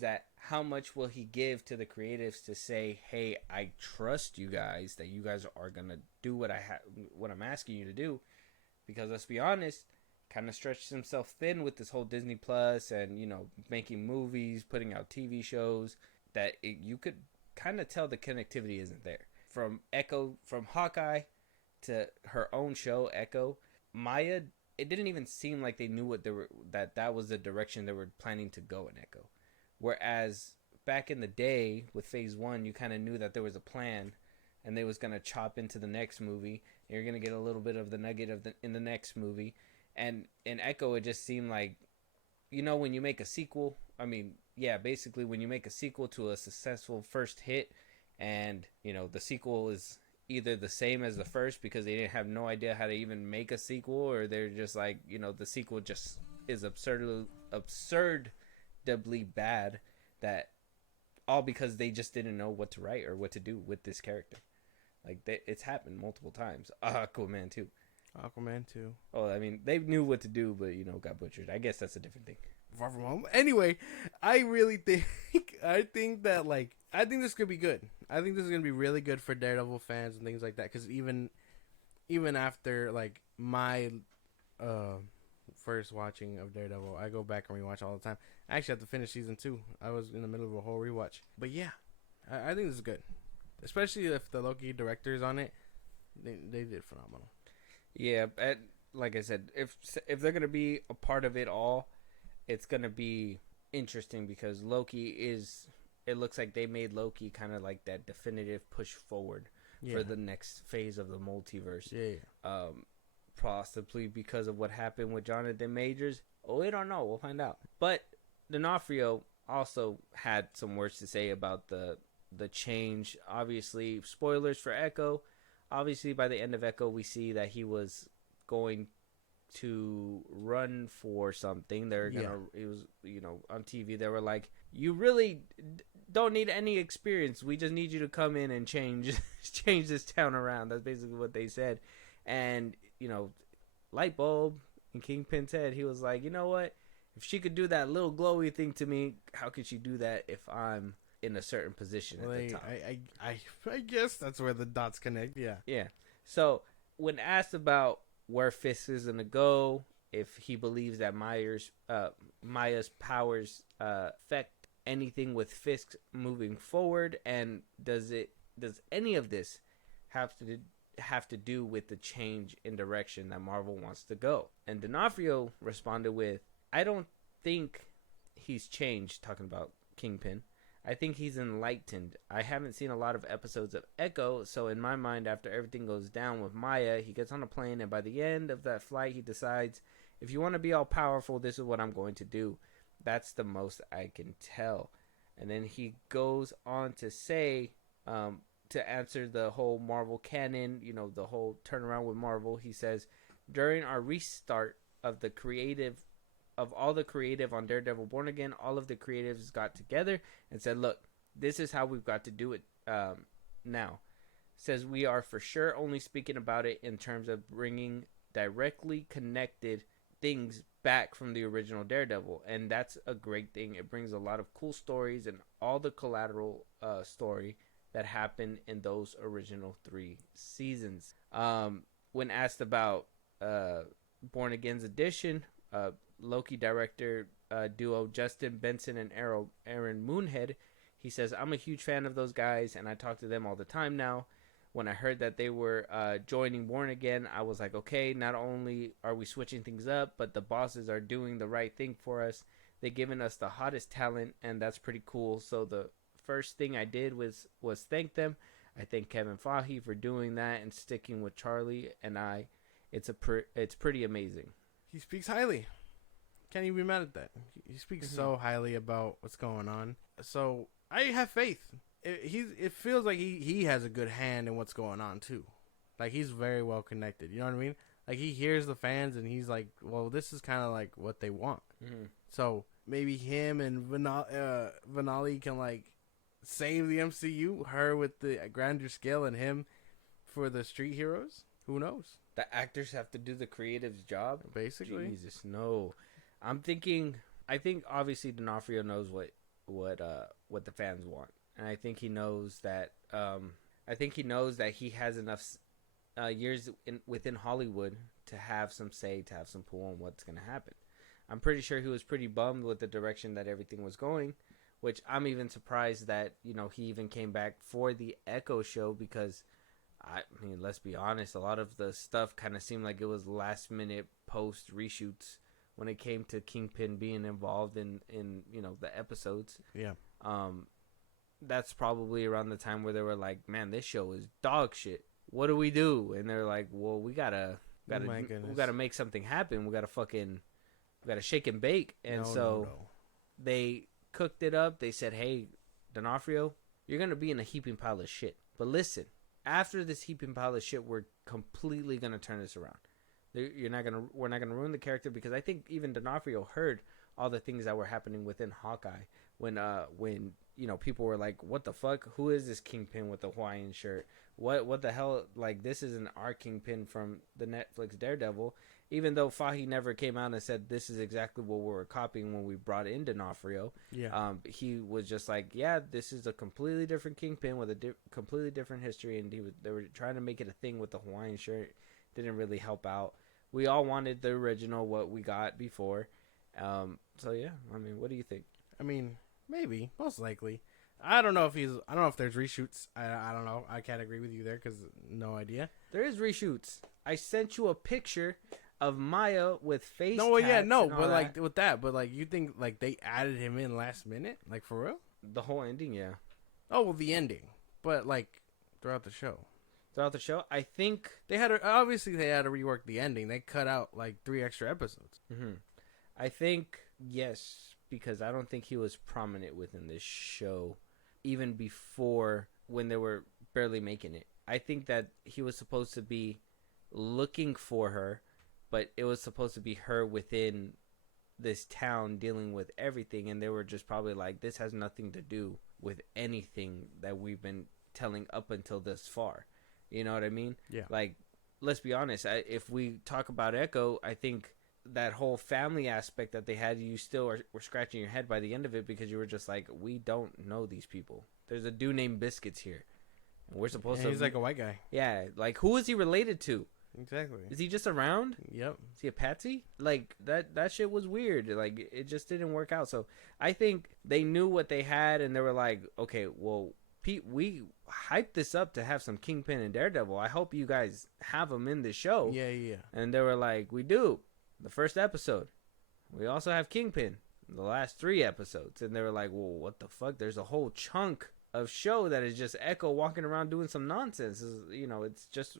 that how much will he give to the creatives to say, hey, I trust you guys, that you guys are going to do what I'm asking you to do? Because let's be honest, kind of stretched himself thin with this whole Disney Plus and, making movies, putting out TV shows, that you could kind of tell the connectivity isn't there. From Hawkeye to her own show, Echo, Maya, it didn't even seem like they knew that was the direction they were planning to go in Echo. Whereas back in the day with Phase 1, you kind of knew that there was a plan and they was going to chop into the next movie. And you're going to get a little bit of the nugget in the next movie. And in Echo, it just seemed like, when you make a sequel, basically when you make a sequel to a successful first hit, and, the sequel is either the same as the first because they didn't have no idea how to even make a sequel, or they're just like, the sequel just is absurdly bad, that all because they just didn't know what to write or what to do with this character. Like, it's happened multiple times. Aquaman too. Oh, they knew what to do, but, got butchered. I guess that's a different thing. Far from home. Anyway, I really think, I think this could be good. I think this is going to be really good for Daredevil fans and things like that. Because even after, like, my first watching of Daredevil, I go back and rewatch all the time. I actually have to finish season 2. I was in the middle of a whole rewatch. But yeah, I think this is good. Especially if the Loki director is on it. They did phenomenal. Yeah, like I said, if they're going to be a part of it all, it's going to be interesting because Loki is it looks like they made Loki kind of like that definitive push forward for the next phase of the multiverse. Possibly because of what happened with Jonathan Majors. Oh, we don't know. We'll find out. But D'Onofrio also had some words to say about the change. Obviously, spoilers for Echo. Obviously, by the end of Echo, we see that he was going to run for something. They're gonna. It was, on TV. They were like, "You really don't need any experience. We just need you to come in and change this town around." That's basically what they said. And light bulb in Kingpin's head. He was like, you know what? If she could do that little glowy thing to me, how could she do that if I'm in a certain position at the time? I guess that's where the dots connect. Yeah. So when asked about where Fisk is gonna go, if he believes that Maya's powers affect anything with Fisk moving forward, and does any of this have to do with the change in direction that Marvel wants to go? And D'Onofrio responded with, I don't think he's changed, talking about Kingpin. I think he's enlightened. I haven't seen a lot of episodes of Echo, so in my mind, after everything goes down with Maya, he gets on a plane, and by the end of that flight, he decides, if you want to be all powerful, this is what I'm going to do. That's the most I can tell. And then he goes on to say, to answer the whole Marvel canon, the whole turnaround with Marvel, he says, during our restart of all the creative on Daredevil Born Again, all of the creatives got together and said, look, this is how we've got to do it now. Says we are for sure only speaking about it in terms of bringing directly connected things back from the original Daredevil, and that's a great thing. It brings a lot of cool stories and all the collateral story that happened in those original 3 seasons. When asked about Born Again's edition, Loki director duo Justin Benson and Aaron Moonhead, he says, I'm a huge fan of those guys, and I talk to them all the time now. When I heard that they were joining Born Again, I was like, okay, not only are we switching things up, but the bosses are doing the right thing for us. They've given us the hottest talent, and that's pretty cool. So the first thing I did was thank them. I thank Kevin Feige for doing that and sticking with Charlie and I. It's pretty amazing. He speaks highly. Can't even be mad at that. He speaks so highly about what's going on. So I have faith. It feels like he has a good hand in what's going on too. Like he's very well connected. You know what I mean? Like he hears the fans and he's like, well, this is kind of like what they want. So maybe him and Vanali can like save the MCU, her with the grander scale and him for the street heroes. Who knows? The actors have to do the creative's job. Basically. Jesus, no. I think obviously D'Onofrio knows what the fans want, and I think he knows that. He has enough years within Hollywood to have some say, to have some pull on what's going to happen. I'm pretty sure he was pretty bummed with the direction that everything was going, which I'm even surprised that he even came back for the Echo show, because I mean, let's be honest, a lot of the stuff kind of seemed like it was last minute post reshoots when it came to Kingpin being involved in the episodes. Yeah. That's probably around the time where they were like, man, this show is dog shit. What do we do? And they're like, well, we gotta make something happen. We gotta shake and bake. And they cooked it up. They said, hey, D'Onofrio, you're gonna be in a heaping pile of shit. But listen, after this heaping pile of shit, we're completely gonna turn this around. We're not gonna ruin the character, because I think even D'Onofrio heard all the things that were happening within Hawkeye when people were like, what the fuck? Who is this Kingpin with the Hawaiian shirt? What the hell? Like, this isn't our Kingpin from the Netflix Daredevil. Even though Feige never came out and said this is exactly what we were copying when we brought in D'Onofrio. Yeah. He was just like, yeah, this is a completely different Kingpin with a completely different history, and they were trying to make it a thing with the Hawaiian shirt. Didn't really help out. We all wanted the original, what we got before. So yeah, I mean, what do you think? I mean, maybe, most likely. I don't know if there's reshoots. I don't know. I can't agree with you there because no idea. There is reshoots. I sent you a picture of Maya with face. No, well, yeah, tats no, and all but that. like with that, but like you think like they added him in last minute, like for real? The whole ending, yeah. Oh, well, the ending, but like throughout the show, Throughout the show, I think. they had to, obviously they had to rework the ending. They cut out like 3 extra episodes. I think yes, because I don't think he was prominent within this show, even before when they were barely making it. I think that he was supposed to be looking for her, but it was supposed to be her within this town dealing with everything, and they were just probably like, this has nothing to do with anything that we've been telling up until this far. You know what I mean? Yeah. Like, let's be honest, if we talk about Echo, I think that whole family aspect that they had, you still were scratching your head by the end of it, because you were just like, we don't know these people. There's a dude named Biscuits here, and we're supposed to. He's like a white guy. Yeah, like who is he related to? Exactly. Is he just around? Yep. Is he a patsy? Like that shit was weird. Like it just didn't work out. So I think they knew what they had, and they were like, okay, well, Pete, we hyped this up to have some Kingpin and Daredevil. I hope you guys have them in the show. Yeah. And they were like, we do. The first episode. We also have Kingpin. The last 3 episodes. And they were like, well, what the fuck? There's a whole chunk of show that is just Echo walking around doing some nonsense. You know, it's just,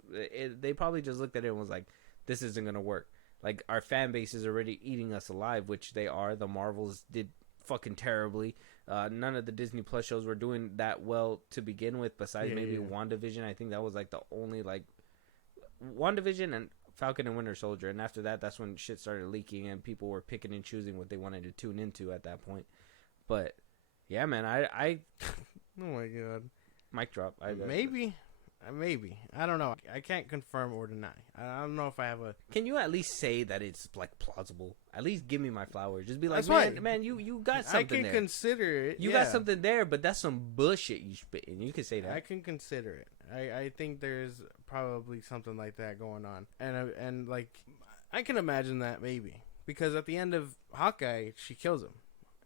they probably just looked at it and was like, this isn't going to work. Like, our fan base is already eating us alive, which they are. The Marvels did fucking terribly. None of the Disney Plus shows were doing that well to begin with, besides maybe WandaVision. I think that was like the only, like, WandaVision and Falcon and Winter Soldier. And after that, that's when shit started leaking and people were picking and choosing what they wanted to tune into at that point. But yeah, man, I Oh my god. mic drop. Maybe. I don't know. I can't confirm or deny. I don't know if I have a. Can you at least say that it's like plausible? At least give me my flowers. Just be like, That's man, you got something I can there. consider it. You got something there, but that's some bullshit you spitting. You can say that. I can consider it. I think there's probably something like that going on, and like I can imagine that maybe, because at the end of Hawkeye, she kills him,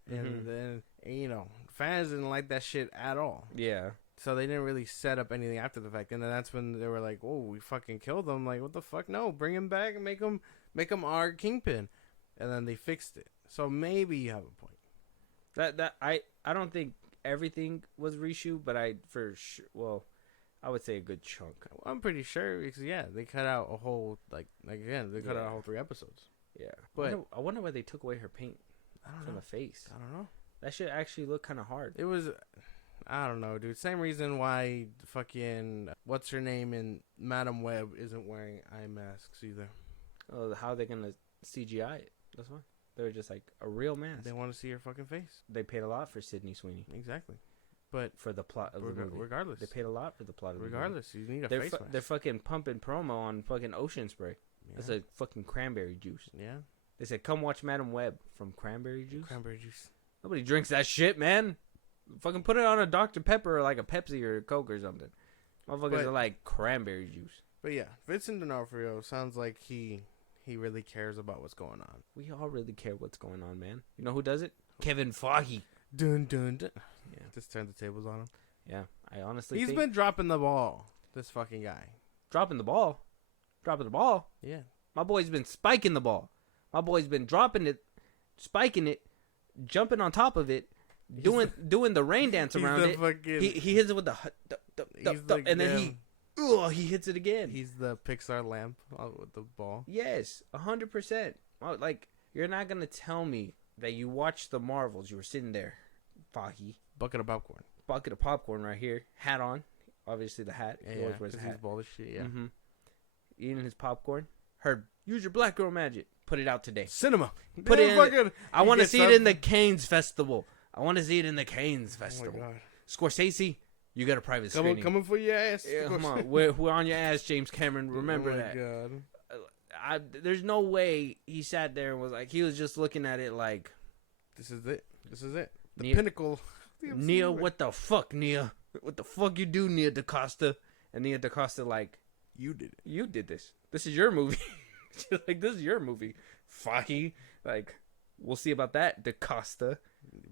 and then you know fans didn't like that shit at all. Yeah. So they didn't really set up anything after the fact, and then that's when they were like, "Oh, we fucking killed him!" Like, what the fuck? No, bring him back and make him our Kingpin, and then they fixed it. So maybe you have a point. That I don't think everything was reshoot, but I would say a good chunk. I'm pretty sure because they cut out a whole they cut out a whole 3 episodes. Yeah, but I wonder why they took away her paint from know. the face. I don't know. That shit actually looked kind of hard. It was, I don't know, dude. Same reason why fucking what's her name in Madam Web isn't wearing eye masks either. Oh, how are they gonna CGI it? That's why they're just like a real mask. They want to see her fucking face. They paid a lot for Sydney Sweeney. Exactly. But for the plot of the movie. Regardless. They paid a lot for the plot of the regardless, movie. You need a face mask. They're fucking pumping promo on fucking Ocean Spray. Yeah. That's like fucking cranberry juice. Yeah. They said, come watch Madam Web from cranberry juice. Cranberry juice. Nobody drinks that shit, man. Fucking put it on a Dr. Pepper or like a Pepsi or a Coke or something. Motherfuckers are like cranberry juice. But yeah, Vincent D'Onofrio sounds like he really cares about what's going on. We all really care what's going on, man. You know who does it? Kevin Feige. Dun dun dun. Yeah. Just turn the tables on him. Yeah, I honestly He's been dropping the ball, this fucking guy. Dropping the ball? Dropping the ball? Yeah. My boy's been spiking the ball. My boy's been dropping it, spiking it, jumping on top of it, doing the rain dance around it. He hits it with and then he hits it again. He's the Pixar lamp with the ball. Yes, 100%. Like, you're not gonna tell me that you watched the Marvels. You were sitting there, Feige. Bucket of popcorn right here, hat on. Obviously the hat. Yeah, he always wears a hat. He's bald as shit. Yeah. Mm-hmm. Eating his popcorn. Heard, use your black girl magic. Put it out today. Cinema. Put it in. I want to see it in the Cannes Festival. Oh my God. Scorsese, you got a private screening. Coming for your ass. Yeah, come on. We're on your ass, James Cameron. Remember that. God. There's no way he sat there and was like, he was just looking at it like, this is it. The pinnacle. Nia, what the fuck, Nia? What the fuck you do, Nia DaCosta? And Nia DaCosta like, you did it. You did this. This is your movie. She's like, this is your movie. Feige. Like, we'll see about that, DaCosta.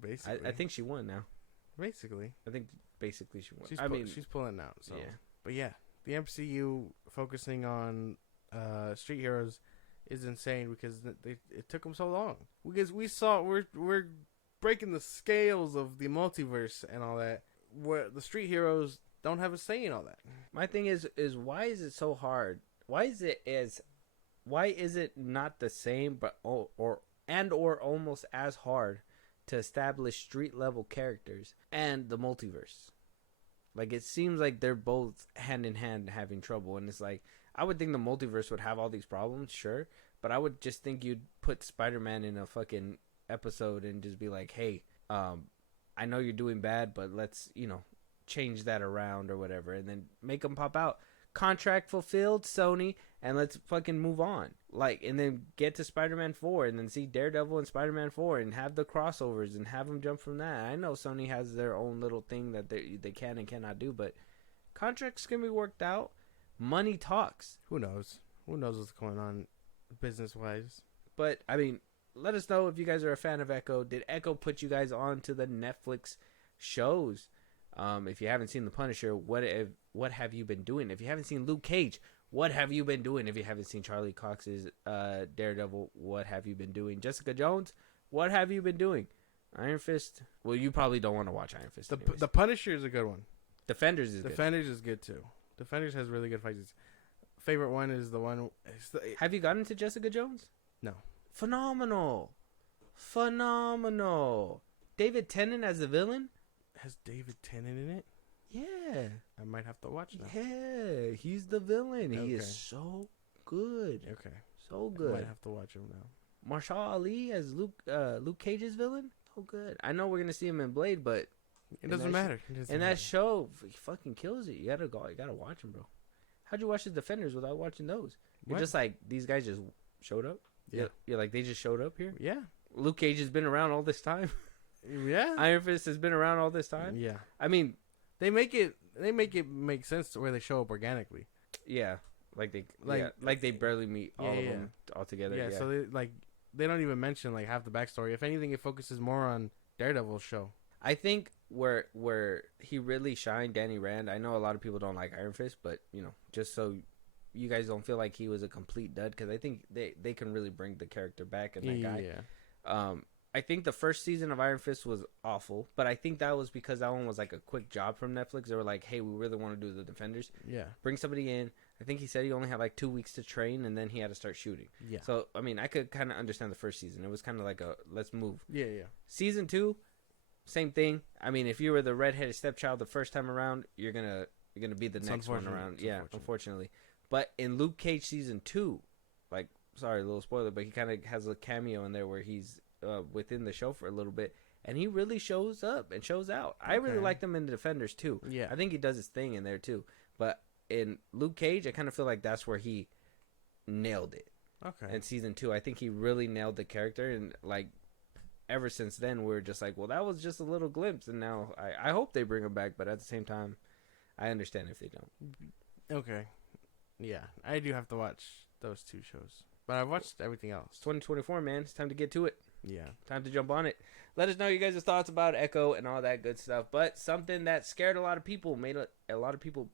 Basically. I think she won now. Basically. I think basically she won. She's pulling out. So. Yeah. But yeah, the MCU focusing on street heroes is insane because it took them so long. Because we're breaking the scales of the multiverse and all that. Where the street heroes don't have a say in all that. My thing is why is it so hard? Why is it not the same, but or almost as hard to establish street level characters and the multiverse? Like, it seems like they're both hand in hand having trouble, and it's like, I would think the multiverse would have all these problems, sure, but I would just think you'd put Spider-Man in a fucking episode and just be like, hey, I know you're doing bad, but let's, change that around or whatever, and then make them pop out. Contract fulfilled, Sony, and let's fucking move on. Like, and then get to Spider-Man 4 and then see Daredevil and Spider-Man 4 and have the crossovers and have them jump from that. I know Sony has their own little thing that they can and cannot do, but contracts can be worked out. Money talks. Who knows? Who knows what's going on business-wise? But, I mean, let us know if you guys are a fan of Echo. Did Echo put you guys on to the Netflix shows? If you haven't seen The Punisher, what have you been doing? If you haven't seen Luke Cage, what have you been doing? If you haven't seen Charlie Cox's Daredevil, what have you been doing? Jessica Jones, what have you been doing? Iron Fist, well, you probably don't want to watch Iron Fist. The Punisher is a good one. Defenders is good. Defenders is good too. Defenders has really good fights. Favorite one is the one. Have you gotten to Jessica Jones? No. Phenomenal. David Tennant as the villain? Has David Tennant in it? Yeah. I might have to watch now. Yeah, he's the villain. Okay. He is so good. Okay. So good. I might have to watch him now. Marshall Ali as Luke Cage's villain? So good. I know we're going to see him in Blade, but it doesn't matter. That show, he fucking kills it. You gotta watch him, bro. How'd you watch the Defenders without watching those? You're just like, these guys just showed up? Yeah. You're like, they just showed up here? Yeah. Luke Cage has been around all this time? Yeah. Iron Fist has been around all this time? Yeah. I mean, they make it make sense to where they show up organically. Yeah. Like they barely meet all of them all together. Yeah, so they don't even mention like half the backstory. If anything, it focuses more on Daredevil's show. I think where he really shined, Danny Rand. I know a lot of people don't like Iron Fist, but just so you guys don't feel like he was a complete dud, because I think they can really bring the character back and that guy. Yeah. I think the first season of Iron Fist was awful, but I think that was because that one was like a quick job from Netflix. They were like, hey, we really want to do the Defenders. Yeah. Bring somebody in. I think he said he only had like 2 weeks to train, and then he had to start shooting. Yeah. So, I mean, I could kind of understand the first season. It was kind of like a, let's move. Yeah, yeah. Season 2, same thing. I mean, if you were the redheaded stepchild the first time around, you're gonna be the next one around. Yeah, unfortunately. But in Luke Cage season 2, like, sorry, a little spoiler, but he kind of has a cameo in there where he's within the show for a little bit, and he really shows up and shows out. Okay. I really like him in the Defenders too. Yeah, I think he does his thing in there too. But in Luke Cage, I kind of feel like that's where he nailed it. Okay. In season 2, I think he really nailed the character, and like ever since then, we're just like, well, that was just a little glimpse, and now I hope they bring him back, but at the same time, I understand if they don't. Okay. Yeah, I do have to watch those 2 shows, but I've watched everything else. It's 2024, man. It's time to get to it. Yeah. Time to jump on it. Let us know you guys' thoughts about Echo and all that good stuff. But something that scared a lot of people, made a lot of people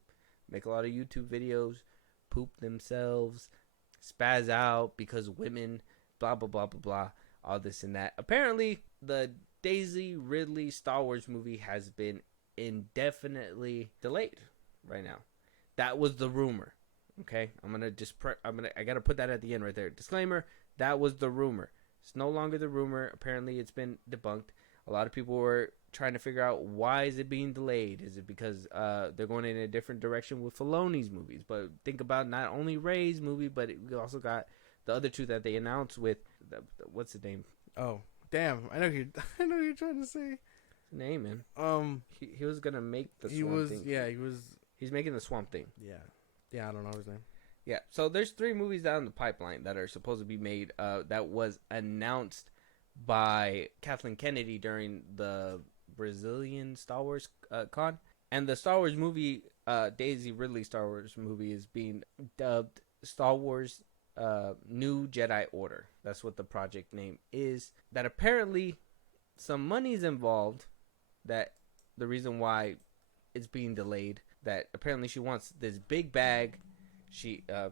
make a lot of YouTube videos, poop themselves, spaz out because women, blah, blah, blah, blah, blah, all this and that. Apparently, the Daisy Ridley Star Wars movie has been indefinitely delayed right now. That was the rumor. Okay? I got to put that at the end right there. Disclaimer, that was the rumor. It's no longer the rumor. Apparently, it's been debunked. A lot of people were trying to figure out, why is it being delayed? Is it because they're going in a different direction with Filoni's movies? But think about not only Rey's movie, but we also got the other 2 that they announced with what's the name? Oh, damn! I know you're trying to say his name, man. He was gonna make the Swamp Thing. Yeah, he's making the Swamp Thing. Yeah, I don't know his name. Yeah, so there's 3 movies down the pipeline that are supposed to be made. That was announced by Kathleen Kennedy during the Brazilian Star Wars con. And the Star Wars movie, Daisy Ridley Star Wars movie, is being dubbed Star Wars New Jedi Order. That's what the project name is. That apparently some money's involved. That the reason why it's being delayed. That apparently she wants this big bag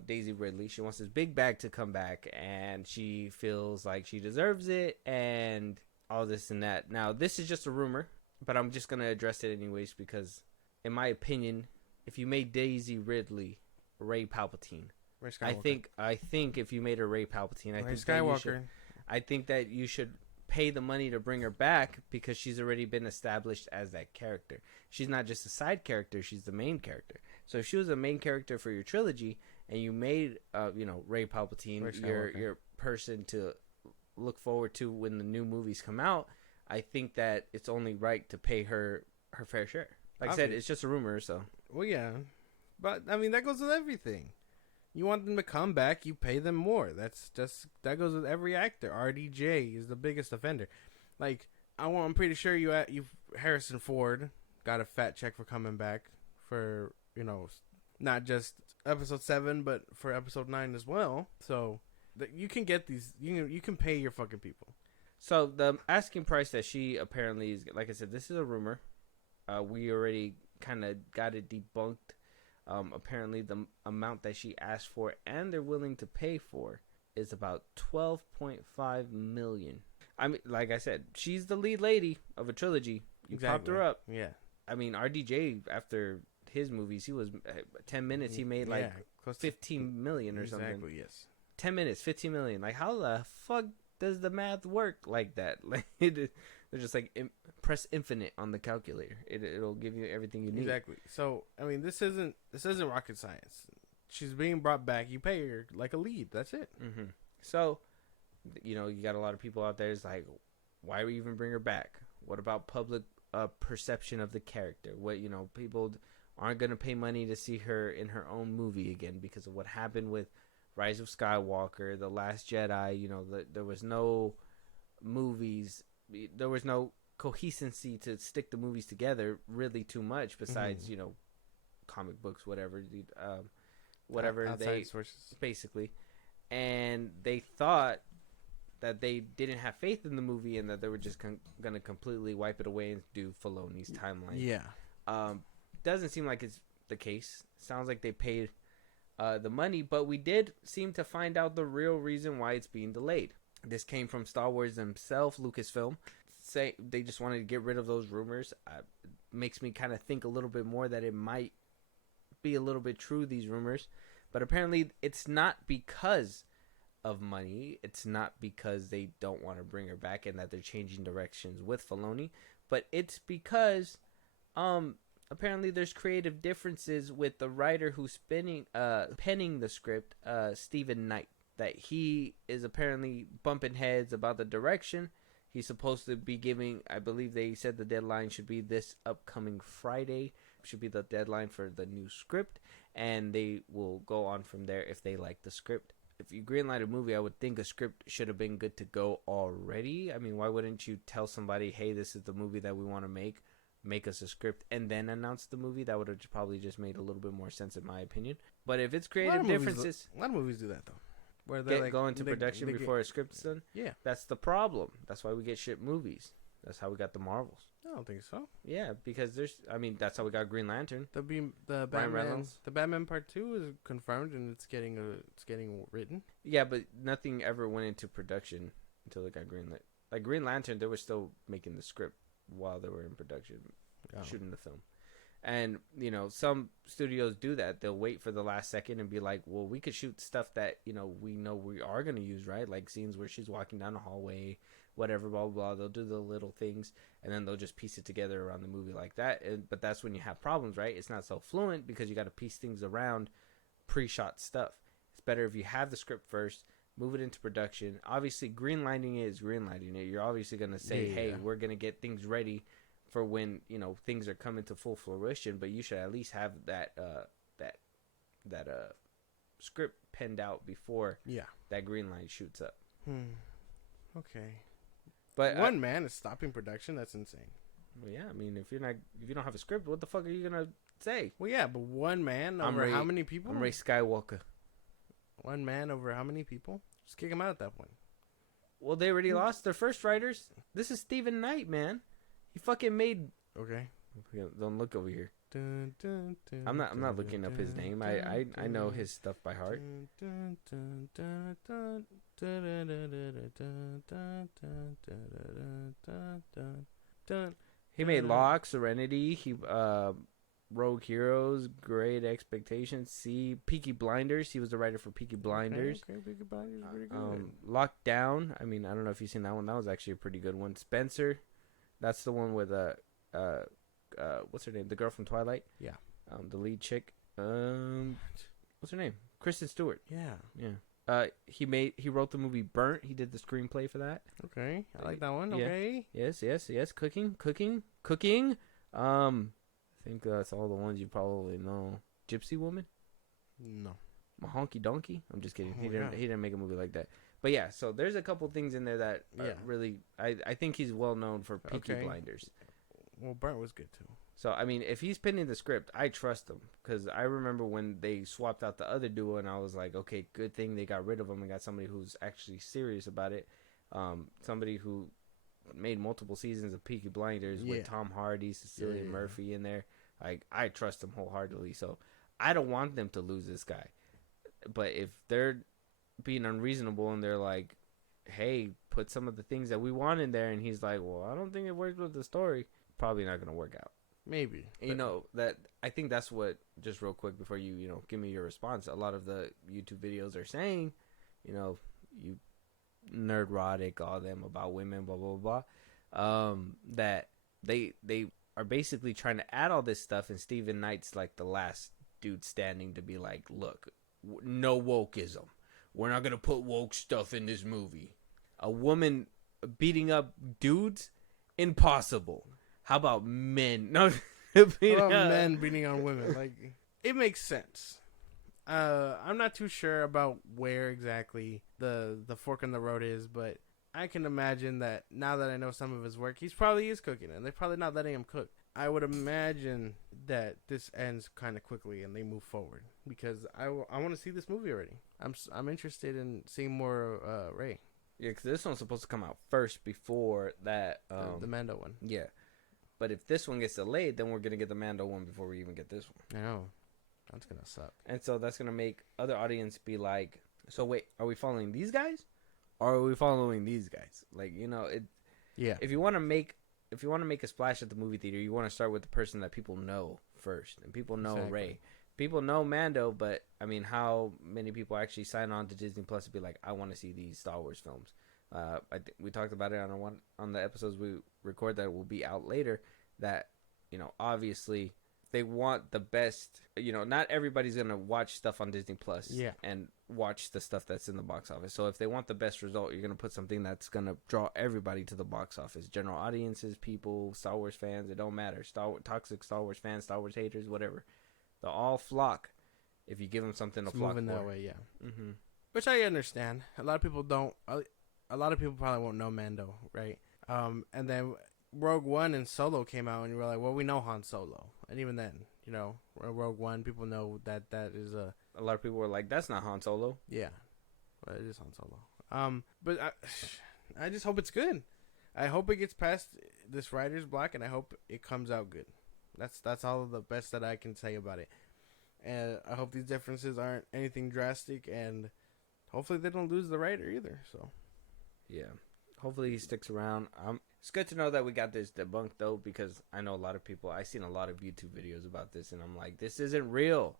Daisy Ridley, she wants this big bag to come back, and she feels like she deserves it, and all this and that. Now, this is just a rumor, but I'm just gonna address it anyways because, in my opinion, if you made Daisy Ridley Ray Palpatine, I think if you made her Ray Palpatine, I think that you should pay the money to bring her back because she's already been established as that character. She's not just a side character; she's the main character. So if she was a main character for your trilogy, and you made, Ray Palpatine your person to look forward to when the new movies come out, I think that it's only right to pay her fair share. Like I said, it's just a rumor, so. Well, yeah, but I mean that goes with everything. You want them to come back, you pay them more. That goes with every actor. RDJ is the biggest offender. Like I'm pretty sure you Harrison Ford got a fat check for coming back for not just episode 7 but for episode 9 as well. So you can get these. You can pay your fucking people. So the asking price that she apparently is, like I said, this is a rumor. We already kind of got it debunked. Apparently the amount that she asked for and they're willing to pay for is about $12.5 million. I mean, like I said, she's the lead lady of a trilogy. You popped her up. Yeah. I mean, RDJ, after his movies, he was 10 minutes. He made like $15 million or something. Exactly, yes. 10 minutes, $15 million. Like, how the fuck does the math work like that? Like, they're just like press infinite on the calculator. It'll give you everything you need. Exactly. So I mean, this isn't rocket science. She's being brought back. You pay her like a lead. That's it. Mm-hmm. So, you got a lot of people out there. It's like, why we even bring her back? What about public perception of the character? What people aren't gonna pay money to see her in her own movie again because of what happened with Rise of Skywalker, The Last Jedi. There was no movies. There was no coherency to stick the movies together really too much besides comic books, whatever outside sources basically. And they thought that they didn't have faith in the movie and that they were just gonna completely wipe it away and do Filoni's timeline. Yeah. Doesn't seem like it's the case. Sounds like they paid the money, but we did seem to find out the real reason why it's being delayed. This came from Star Wars themselves, Lucasfilm. Say they just wanted to get rid of those rumors. Makes me kind of think a little bit more that it might be a little bit true, these rumors. But apparently it's not because of money. It's not because they don't want to bring her back and that they're changing directions with Filoni. But it's because apparently there's creative differences with the writer who's penning the script, Stephen Knight. That he is apparently bumping heads about the direction. He's supposed to be giving, I believe they said the deadline should be this upcoming Friday. Should be the deadline for the new script. And they will go on from there if they like the script. If you greenlight a movie, I would think a script should have been good to go already. I mean, why wouldn't you tell somebody, hey, this is the movie that we want to make us a script, and then announce the movie? That would have probably just made a little bit more sense in my opinion. But if it's creative differences... A lot of movies do that, though. Where they go into production before a script's done. Yeah, that's the problem. That's why we get shit movies. That's how we got the Marvels. I don't think so. Yeah, because that's how we got Green Lantern. The Batman Part 2 is confirmed and it's getting written. Yeah, but nothing ever went into production until it got greenlit. Like Green Lantern, they were still making the script while they were in production, shooting the film. And, some studios do that. They'll wait for the last second and be like, well, we could shoot stuff that, we know we are going to use, right? Like scenes where she's walking down the hallway, whatever, blah, blah, blah. They'll do the little things, and then they'll just piece it together around the movie like that. But that's when you have problems, right? It's not so fluent because you got to piece things around pre-shot stuff. It's better if you have the script first, move it into production. Obviously, greenlighting it is greenlighting it. You're obviously going to say, hey, we're going to get things ready for when things are coming to full fruition, but you should at least have that script penned out before that green light shoots up. Okay, but one man is stopping production. That's insane. Well, yeah, I mean, if you don't have a script, what the fuck are you gonna say? Well, yeah, but one man over how many people? I'm Ray Skywalker. One man over how many people? Just kick him out at that point. Well, they already lost their first writers. This is Stephen Knight, man. He fucking made... Okay. Don't look over here. I'm not looking up his name. I know his stuff by heart. He made Locke, Serenity. He Rogue Heroes, Great Expectations. See, Peaky Blinders. He was the writer for Peaky Blinders. Okay, Peaky Blinders is pretty good. Lockdown. I mean, I don't know if you've seen that one. That was actually a pretty good one. Spencer. That's the one with what's her name? The girl from Twilight. Yeah. The lead chick. What's her name? Kristen Stewart. Yeah. He wrote the movie Burnt. He did the screenplay for that. Okay, I like that one. Okay. Yeah. Yes. Cooking. I think that's all the ones you probably know. Gypsy Woman. No. Honky Donkey. I'm just kidding. Oh, He didn't make a movie like that. But yeah, so there's a couple things in there that really I think he's well known for Peaky Blinders. Well, Burnt was good too. So I mean, if he's penning the script, I trust him because I remember when they swapped out the other duo, and I was like, okay, good thing they got rid of him and got somebody who's actually serious about it. Somebody who made multiple seasons of Peaky Blinders with Tom Hardy, Cillian Murphy in there. Like, I trust him wholeheartedly. So I don't want them to lose this guy. But if they're being unreasonable and they're like, hey, put some of the things that we want in there, and he's like, well, I don't think it works with the story, probably not going to work out. Maybe. That I think that's what, just real quick before you give me your response, a lot of the YouTube videos are saying, you nerdrotic, all them about women, blah, blah, blah, that they are basically trying to add all this stuff, and Steven Knight's like the last dude standing to be like, look, no wokeism. We're not going to put woke stuff in this movie. A woman beating up dudes? Impossible. How about men? No, men beating on women? Like, it makes sense. I'm not too sure about where exactly the fork in the road is, but I can imagine that now that I know some of his work, he probably is cooking, and they're probably not letting him cook. I would imagine that this ends kind of quickly and they move forward because I want to see this movie already. I'm interested in seeing more Ray. Yeah, because this one's supposed to come out first before that. The Mando one. Yeah. But if this one gets delayed, then we're going to get the Mando one before we even get this one. I know. That's going to suck. And so that's going to make other audience be like, so wait, are we following these guys? Or are we following these guys? Like, yeah. If you want to make a splash at the movie theater, you want to start with the person that people know first. And people know Ray. People know Mando, but I mean, how many people actually sign on to Disney Plus to be like, I want to see these Star Wars films? We talked about it on the episodes we record that will be out later. That obviously they want the best. Not everybody's gonna watch stuff on Disney Plus. Yeah. And watch the stuff that's in the box office. So if they want the best result, you're gonna put something that's gonna draw everybody to the box office. General audiences, people, Star Wars fans. It don't matter. Toxic Star Wars fans, Star Wars haters, whatever. They'll all flock if you give them something to flock moving for. That way, yeah. Mm-hmm. Which I understand. A lot of people don't. A lot of people probably won't know Mando, right? And then Rogue One and Solo came out, and you were like, well, we know Han Solo. And even then, Rogue One, people know that is a... A lot of people were like, that's not Han Solo. Yeah. Well, it is Han Solo. But I just hope it's good. I hope it gets past this writer's block, and I hope it comes out good. That's all the best that I can say about it. And I hope these differences aren't anything drastic, and hopefully they don't lose the writer either, so... Yeah. Hopefully he sticks around. It's good to know that we got this debunked, though, because I know a lot of people... I've seen a lot of YouTube videos about this, and I'm like, this isn't real.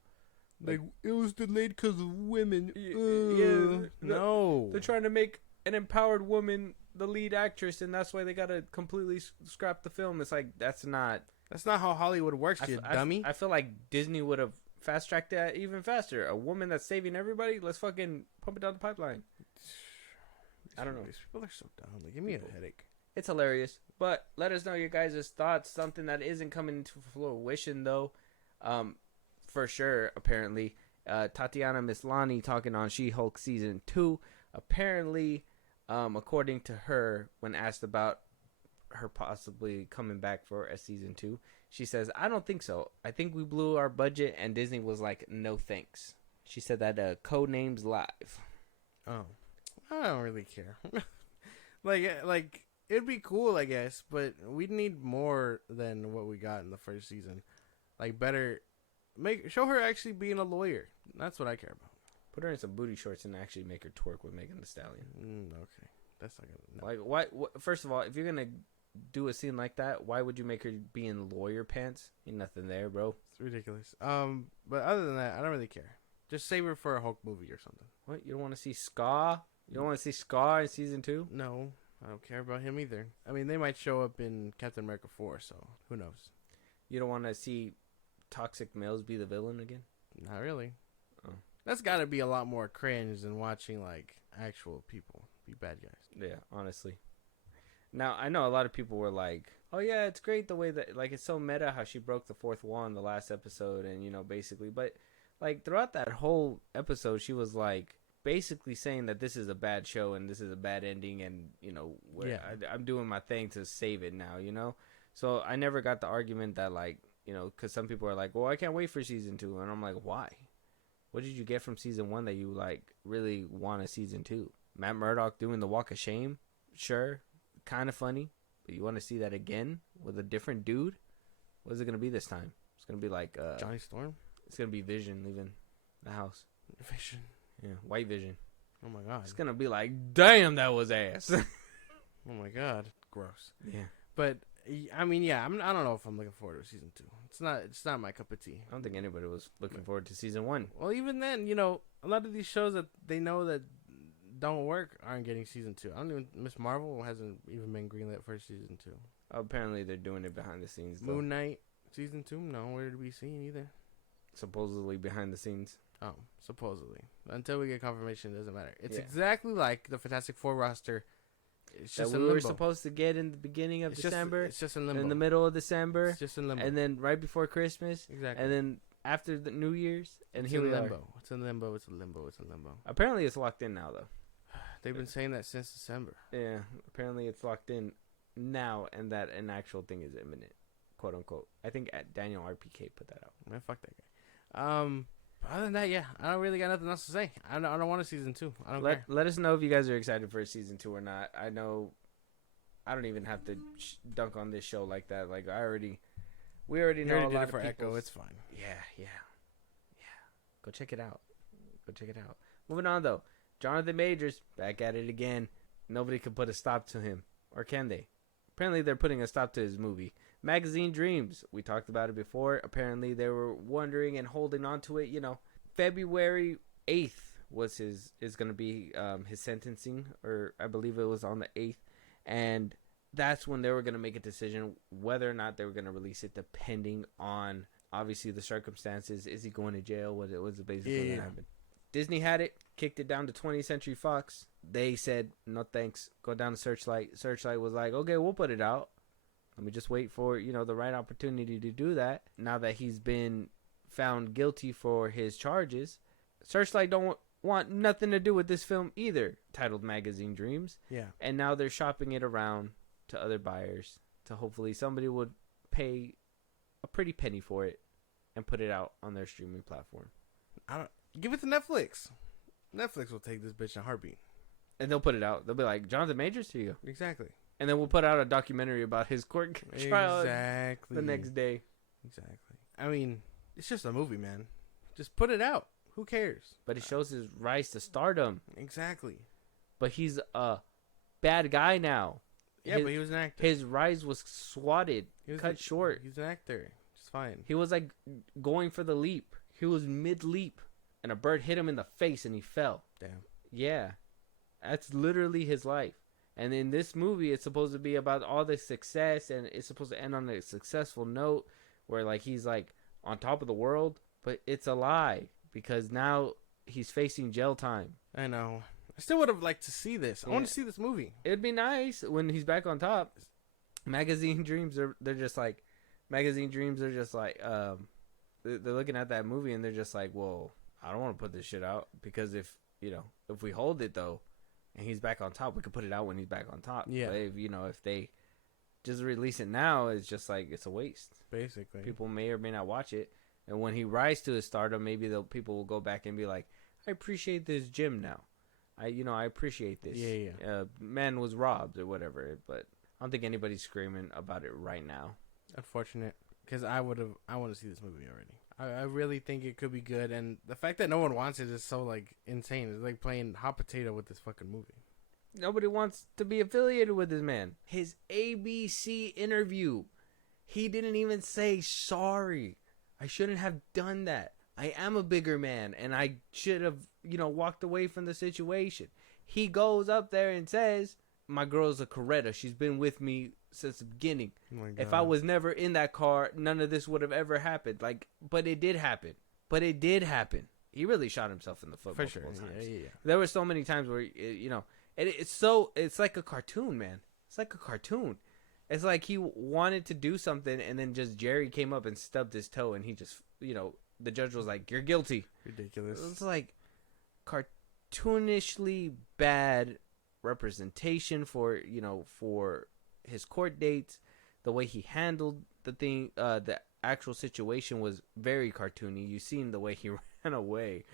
Like it was delayed because of women. Yeah. No. They're trying to make an empowered woman the lead actress, and that's why they got to completely scrap the film. It's like, that's not how Hollywood works, dummy. I feel like Disney would have fast-tracked that even faster. A woman that's saving everybody, let's fucking pump it down the pipeline. I don't know. These people are so dumb. Like, give me a headache. It's hilarious. But let us know your guys' thoughts. Something that isn't coming into fruition, though. For sure, apparently. Tatiana Maslany talking on She-Hulk Season 2. Apparently, according to her, when asked about her possibly coming back for a Season 2, she says, I don't think so. I think we blew our budget, and Disney was like, no thanks. She said that Codenames Live. Oh. I don't really care. like it'd be cool, I guess, but we'd need more than what we got in the first season. Like better, show her actually being a lawyer. That's what I care about. Put her in some booty shorts and actually make her twerk with Megan Thee Stallion. Okay, that's not gonna. No. Like why? First of all, if you're gonna do a scene like that, why would you make her be in lawyer pants? Ain't nothing there, bro. It's ridiculous. But other than that, I don't really care. Just save her for a Hulk movie or something. What? You don't want to see Scar? You don't want to see Scar in season 2? No, I don't care about him either. I mean, they might show up in Captain America 4, so who knows? You don't want to see toxic males be the villain again? Not really. Oh. That's got to be a lot more cringe than watching like actual people be bad guys. Yeah, honestly. Now, I know a lot of people were like, oh yeah, it's great the way that, like, it's so meta how she broke the fourth wall in the last episode and, you know, basically. But, like, throughout that whole episode, she was, like, basically saying that this is a bad show and this is a bad ending and, you know, I'm doing my thing to save it now, you know? So I never got the argument that, like, you know, because some people are like, well, I can't wait for season 2. And I'm like, why? What did you get from season 1 that you, like, really want a season 2? Matt Murdock doing the walk of shame? Sure. Kind of funny, but you want to see that again with a different dude? What is it going to be this time? It's going to be like Johnny Storm? It's going to be Vision leaving the house. Vision? Yeah, White Vision. Oh my god. It's going to be like, damn, that was ass. Oh my god. Gross. Yeah. But I mean, yeah, I don't know if I'm looking forward to season 2. It's not my cup of tea. I don't think anybody was looking forward to season 1. Well, even then, you know, a lot of these shows that they know that don't work aren't getting season 2. I don't even. Miss Marvel hasn't even been greenlit for season 2. Apparently, they're doing it behind the scenes. Though. Moon Knight season 2. No, where did we see either? Supposedly behind the scenes. Oh, supposedly. Until we get confirmation, it doesn't matter. It's Yeah. exactly like the Fantastic Four roster. It's just that in we limbo. were supposed to get in the beginning of December. It's just in limbo. In the middle of December. It's just in limbo. And then right before Christmas. Exactly. And then after the New Year's. And it's here in we limbo. are. It's in limbo. It's in limbo. It's in limbo. Apparently, it's locked in now, though. They've been saying that since December. Yeah, apparently it's locked in now, and that an actual thing is imminent, quote unquote. I think Daniel RPK put that out. Man, fuck that guy. Other than that, yeah, I don't really got nothing else to say. I don't want a season 2. I don't care. Let us know if you guys are excited for season 2 or not. I know I don't even have to dunk on this show like that. Like we already know a lot of for people. Echo. It's fine. Yeah. Go check it out. Moving on though. Jonathan Majors back at it again. Nobody can put a stop to him, or can they? Apparently, they're putting a stop to his movie, Magazine Dreams. We talked about it before. Apparently, they were wondering and holding on to it. You know, February 8th is going to be his sentencing, or I believe it was on the 8th, and that's when they were going to make a decision whether or not they were going to release it, depending on obviously the circumstances. Is he going to jail? What was basically going to happen? Disney had it, kicked it down to 20th Century Fox. They said, no thanks, go down to Searchlight. Searchlight was like, okay, we'll put it out. Let me just wait for, you know, the right opportunity to do that. Now that he's been found guilty for his charges, Searchlight don't want nothing to do with this film either, titled Magazine Dreams. Yeah. And now they're shopping it around to other buyers to hopefully somebody would pay a pretty penny for it and put it out on their streaming platform. Give it to Netflix. Netflix will take this bitch in a heartbeat. And they'll put it out. They'll be like, Jonathan Majors, here you go. Exactly. And then we'll put out a documentary about his court trial the next day. Exactly. I mean, it's just a movie, man. Just put it out. Who cares? But it shows his rise to stardom. Exactly. But he's a bad guy now. Yeah, but he was an actor. His rise was swatted, cut short. He's an actor. It's fine. He was like going for the leap. He was mid-leap. And a bird hit him in the face and he fell. Damn. Yeah. That's literally his life. And in this movie, it's supposed to be about all the success, and it's supposed to end on a successful note where, like, he's, like, on top of the world. But it's a lie because now he's facing jail time. I know. I still would have liked to see this. I want to see this movie. It'd be nice when he's back on top. Magazine Dreams, they're just like, they're looking at that movie and they're just like, well, I don't want to put this shit out because if we hold it though, and he's back on top, we could put it out when he's back on top. Yeah. But if they just release it now, it's just like it's a waste. Basically. People may or may not watch it, and when he rises to his stardom, maybe people will go back and be like, I appreciate this gym now. I appreciate this. Yeah. Man was robbed or whatever, but I don't think anybody's screaming about it right now. Unfortunate. because I want to see this movie already. I really think it could be good, and the fact that no one wants it is so like insane. It's like playing hot potato with this fucking movie. Nobody wants to be affiliated with this man. His ABC interview, he didn't even say sorry. I shouldn't have done that. I am a bigger man, and I should have, walked away from the situation. He goes up there and says, my girl's a Coretta. She's been with me since the beginning. Oh my God. If I was never in that car, none of this would have ever happened. But it did happen. He really shot himself in the foot For sure. multiple times. Yeah. There were so many times where, it's like a cartoon, man. It's like a cartoon. It's like he wanted to do something, and then just Jerry came up and stubbed his toe, and he just, the judge was like, you're guilty. Ridiculous. It's like cartoonishly bad representation for his court dates. The way he handled the thing, the actual situation was very cartoony. You seen the way he ran away.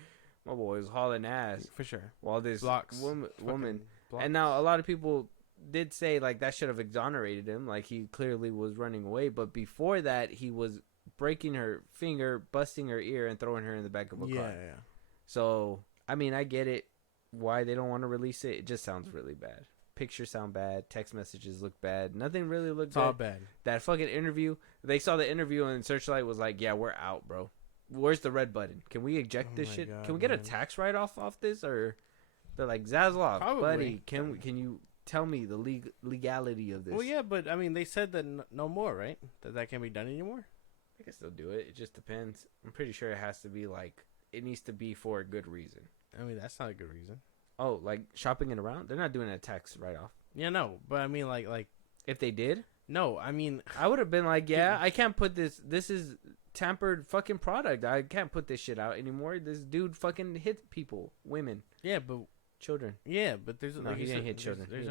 My boy was hauling ass For sure. while this Blocks. woman. Blocks. And now a lot of people did say like that should have exonerated him. Like he clearly was running away, but before that he was breaking her finger, busting her ear, and throwing her in the back of a car. Yeah. So I mean, I get it. Why they don't want to release it? It just sounds really bad. Pictures sound bad. Text messages look bad. Nothing really looked It's good. all bad. That fucking interview. They saw the interview and Searchlight was like, "Yeah, we're out, bro. Where's the red button? Can we eject this my shit? God, Can we get a man. tax write off this?" Or they're like, "Zaslav, Probably. buddy, can you tell me the legality of this?" Well, yeah, but I mean, they said that no more, right? That can't be done anymore. I guess they'll do it. It just depends. I'm pretty sure it has to be like it needs to be for a good reason. I mean, that's not a good reason. Oh, like shopping it around? They're not doing a tax write off. Yeah, no, but I mean, like, If they did, no, I mean, I would have been like, yeah, I can't put this. This is tampered fucking product. I can't put this shit out anymore. This dude fucking hit people, women, yeah, but children. there's No, like he you didn't said, hit children. There's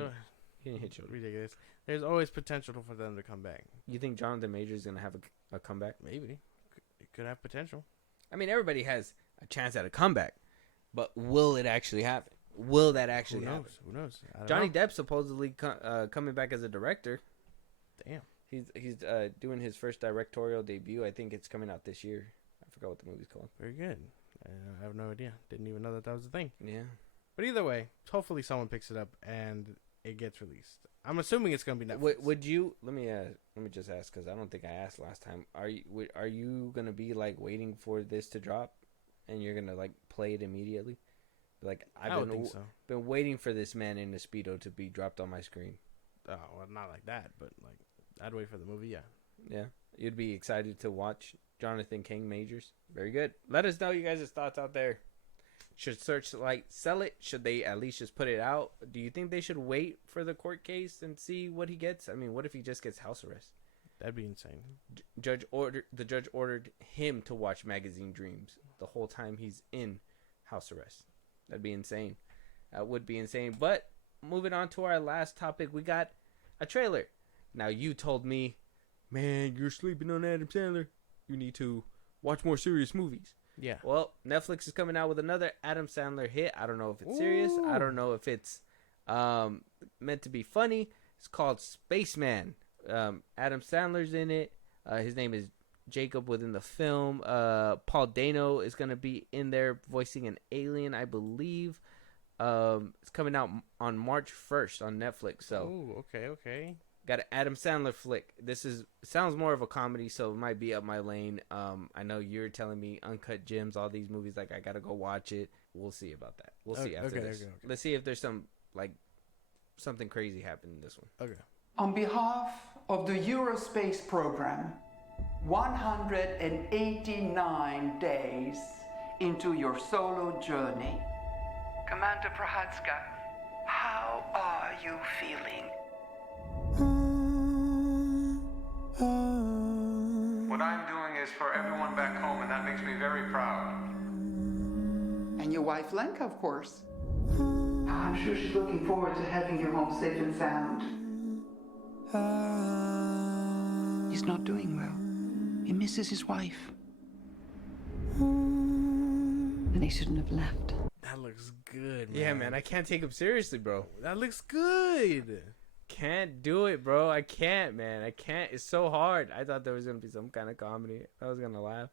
He didn't hit children. ridiculous. There's always potential for them to come back. You think Jonathan Majors is gonna have a comeback? Maybe it could have potential. I mean, everybody has a chance at a comeback, but will it actually happen? Will that actually happen? Who knows? I don't Johnny know. Depp supposedly coming back as a director. Damn. He's doing his first directorial debut. I think it's coming out this year. I forgot what the movie's called. Very good. I have no idea. Didn't even know that was a thing. Yeah. But either way, hopefully someone picks it up and it gets released. I'm assuming it's gonna be Netflix. Would you? Let me just ask because I don't think I asked last time. Are you gonna be like waiting for this to drop, and you're gonna like play it immediately? Like I would think so. been waiting for this man in a Speedo to be dropped on my screen. Oh, well, not like that, but like I'd wait for the movie. Yeah. Yeah, you'd be excited to watch Jonathan King Majors. Very good. Let us know you guys' thoughts out there. Should Searchlight sell it? Should they at least just put it out? Do you think they should wait for the court case and see what he gets? I mean, what if he just gets house arrest? That'd be insane. The judge ordered him to watch Magazine Dreams the whole time he's in house arrest. That'd be insane. That would be insane. But moving on to our last topic, we got a trailer. Now you told me, man, you're sleeping on Adam Sandler. You need to watch more serious movies. Yeah. Well, Netflix is coming out with another Adam Sandler hit. I don't know if it's serious. I don't know if it's meant to be funny. It's called Spaceman. Adam Sandler's in it. His name is Jacob within the film. Paul Dano is going to be in there voicing an alien, I believe. It's coming out on March 1st on Netflix. So, okay. got an Adam Sandler flick. Sounds more of a comedy, so it might be up my lane. I know you're telling me Uncut Gems, all these movies, like I gotta go watch it. We'll see about that. We'll see after this. Okay. Let's see if there's something crazy happening in this one. Okay. On behalf of the Eurospace program, 189 days into your solo journey. Commander Prohatska, how are you feeling? What I'm doing is for everyone back home, and that makes me very proud. And your wife Lenka, of course. I'm sure she's looking forward to having you home safe and sound. He's not doing well. He misses his wife. And he shouldn't have left. That looks good, man. Yeah, man, I can't take him seriously, bro. That looks good. can't do it, bro. I can't, man. I can't. It's so hard. I thought there was gonna be some kind of comedy. I was gonna laugh.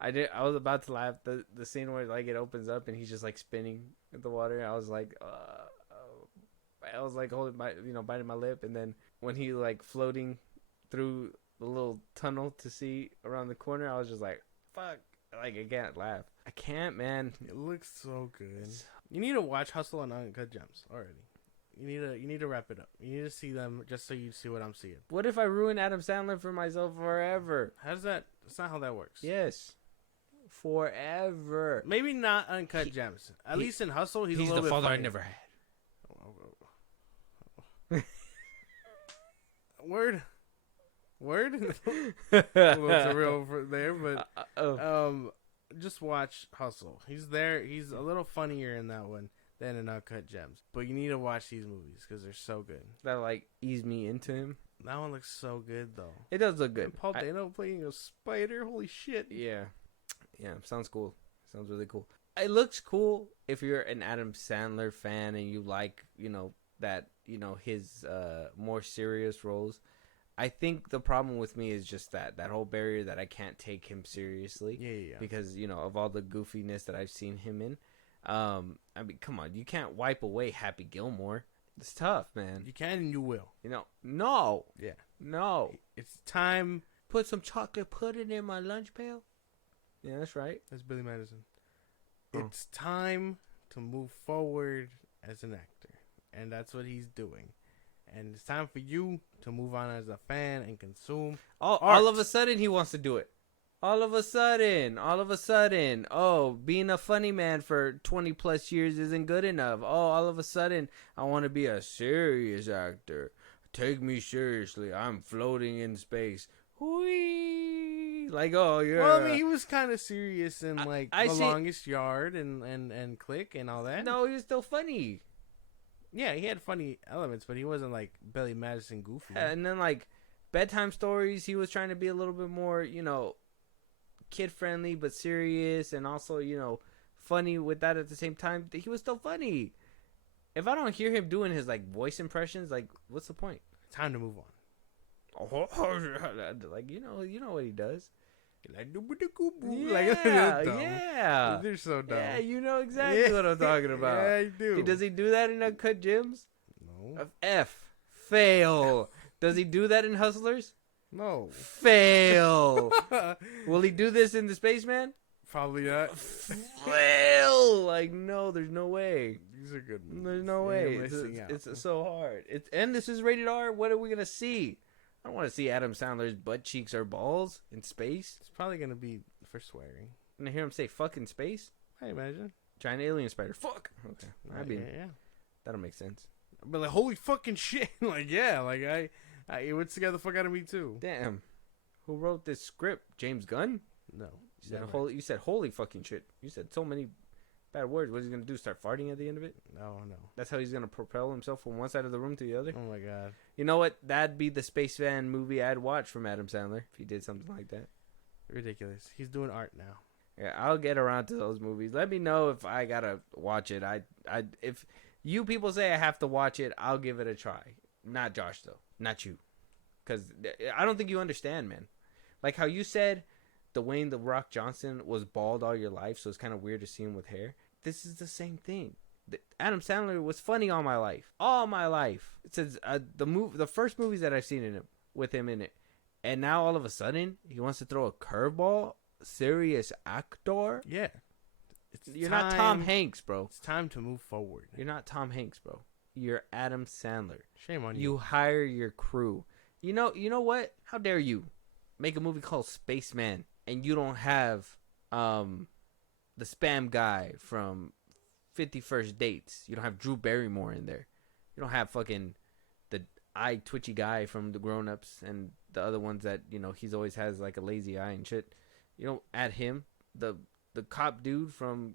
I was about to laugh. The scene where like it opens up and he's just like spinning in the water. I was like holding my, biting my lip. And then when he like floating through the little tunnel to see around the corner, I was just like, fuck. Like I can't laugh. I can't, man. It looks so good. You need to watch Hustle and Uncut Gems already. You need to wrap it up. You need to see them just so you see what I'm seeing. What if I ruin Adam Sandler for myself forever? How does that? That's not how that works. Yes. Forever. Maybe not Uncut Gems. At least in Hustle, he's a little the bit father funny. I never had. Word. A little surreal for there, but just watch Hustle. He's there. He's a little funnier in that one than in Uncut Gems. But you need to watch these movies because they're so good. That like ease me into him. That one looks so good though. It does look good. And Paul Dano playing a spider. Holy shit. Yeah. Sounds cool. Sounds really cool. It looks cool if you're an Adam Sandler fan and you like, that, his more serious roles. I think the problem with me is just that whole barrier that I can't take him seriously. Yeah. Because, of all the goofiness that I've seen him in. I mean, come on. You can't wipe away Happy Gilmore. It's tough, man. You can and you will. No. Yeah. No. It's time. Put some chocolate pudding in my lunch pail. Yeah, that's right. That's Billy Madison. Oh. It's time to move forward as an actor. And that's what he's doing. And it's time for you to move on as a fan and consume all of a sudden he wants to do it. All of a sudden, being a funny man for 20 plus years isn't good enough. All of a sudden, I want to be a serious actor. Take me seriously. I'm floating in space. Whee! Like, oh, yeah. Well, I mean, he was kind of serious in, Longest Yard and Click and all that. No, he was still funny. Yeah, he had funny elements, but he wasn't, like, Billy Madison goofy. Yeah, and then, like, Bedtime Stories, he was trying to be a little bit more, kid-friendly but serious and also, funny with that at the same time. He was still funny. If I don't hear him doing his, like, voice impressions, like, what's the point? Time to move on. Like, you know what he does. Like, yeah. They're so dumb. Yeah, you know exactly what I'm talking about. Yeah, I do. Does he do that in Uncut Gems? No. Fail. Does he do that in Hustlers? No. Fail. Will he do this in The Spaceman? Probably not. Fail. Like, no, there's no way. These are good movies. There's no way. It's so hard. And this is rated R. What are we going to see? I don't want to see Adam Sandler's butt cheeks or balls in space. It's probably going to be for swearing. And I hear him say fuck in space. I imagine. Giant alien spider. Fuck. Okay. Yeah. That'll make sense. But like, holy fucking shit. Like, yeah. Like, it would scare the fuck out of me too. Damn. Who wrote this script? James Gunn? No. You said holy fucking shit. You said so many bad words. What is he going to do? Start farting at the end of it? No. That's how he's going to propel himself from one side of the room to the other? Oh my god. You know what? That'd be the Spaceman movie I'd watch from Adam Sandler if he did something like that. Ridiculous. He's doing art now. Yeah, I'll get around to those movies. Let me know if I gotta watch it. If you people say I have to watch it, I'll give it a try. Not Josh though. Not you. Because I don't think you understand, man. Like how you said Dwayne The Rock Johnson was bald all your life, so it's kind of weird to see him with hair. This is the same thing. Adam Sandler was funny all my life. All my life. It says the first movies that I've seen with him in it. And now all of a sudden, he wants to throw a curveball? Serious actor? Yeah. You're not Tom Hanks, bro. It's time to move forward. You're not Tom Hanks, bro. You're Adam Sandler. Shame on you. You hire your crew. You know what? How dare you make a movie called Spaceman and you don't have the spam guy from 50 First Dates. You don't have Drew Barrymore in there. You don't have fucking the eye twitchy guy from The Grown Ups and the other ones that, he's always has like a lazy eye and shit. You don't add him. The cop dude from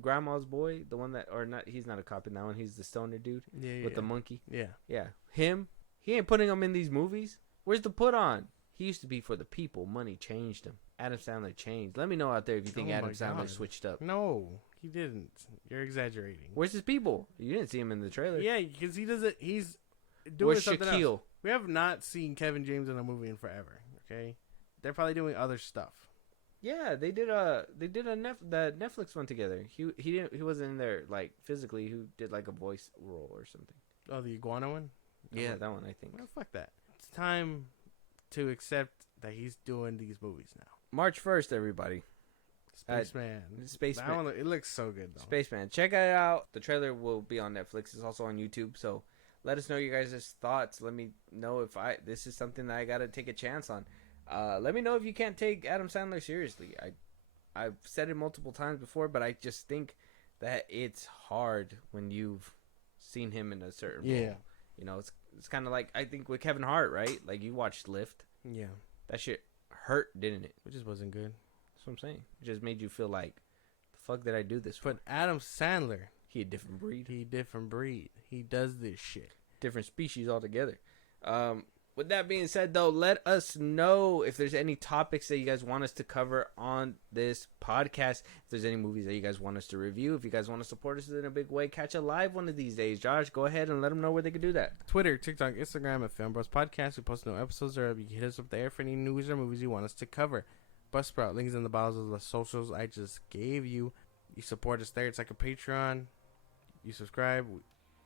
Grandma's Boy, the one that, or not, he's not a cop in that one. He's the stoner dude with the monkey. Yeah. Him. He ain't putting him in these movies. Where's the put on? He used to be for the people. Money changed him. Adam Sandler changed. Let me know out there if you think Adam Sandler switched up. No, he didn't. You're exaggerating. Where's his people? You didn't see him in the trailer. Yeah, because he doesn't. doing Where's something Shaquille? else. We have not seen Kevin James in a movie in forever. Okay, they're probably doing other stuff. Yeah, they did the Netflix one together. He wasn't in there like physically. He did like a voice role or something. Oh, the iguana one. Yeah, that one I think. Well, fuck that. It's time to accept that he's doing these movies now. March 1st, everybody. Spaceman. Spaceman. That one, it looks so good though. Spaceman. Check it out. The trailer will be on Netflix. It's also on YouTube. So let us know your guys' thoughts. Let me know if this is something that I gotta take a chance on. Let me know if you can't take Adam Sandler seriously. I've said it multiple times before, but I just think that it's hard when you've seen him in a certain role. You know, it's kind of like, I think with Kevin Hart, right? Like, you watched Lift. Yeah. That shit hurt, didn't it? It just wasn't good. That's what I'm saying. It just made you feel like, the fuck did I do this for? But Adam Sandler, He a different breed. He does this shit. Different species altogether. With that being said, though, let us know if there's any topics that you guys want us to cover on this podcast. If there's any movies that you guys want us to review. If you guys want to support us in a big way, catch a live one of these days. Josh, go ahead and let them know where they can do that. Twitter, TikTok, Instagram at FilmBros Podcast. We post new episodes there. You can hit us up there for any news or movies you want us to cover. Buzzsprout, links in the bios of the socials I just gave you. You support us there. It's like a Patreon. You subscribe.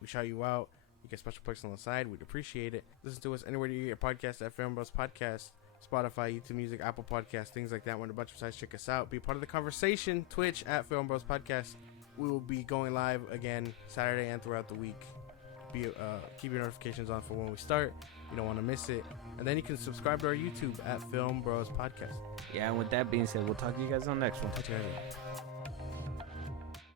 We shout you out. You get special perks on the side. We'd appreciate it. Listen to us anywhere you get your podcast at FilmBros Podcast, Spotify, YouTube Music, Apple Podcasts, things like that. When a bunch of sites check us out. Be part of the conversation. Twitch at FilmBros Podcast. We will be going live again Saturday and throughout the week. Keep your notifications on for when we start. You don't want to miss it. And then you can subscribe to our YouTube at FilmBros Podcast. Yeah, and with that being said, we'll talk to you guys on the next one. Talk to you guys later.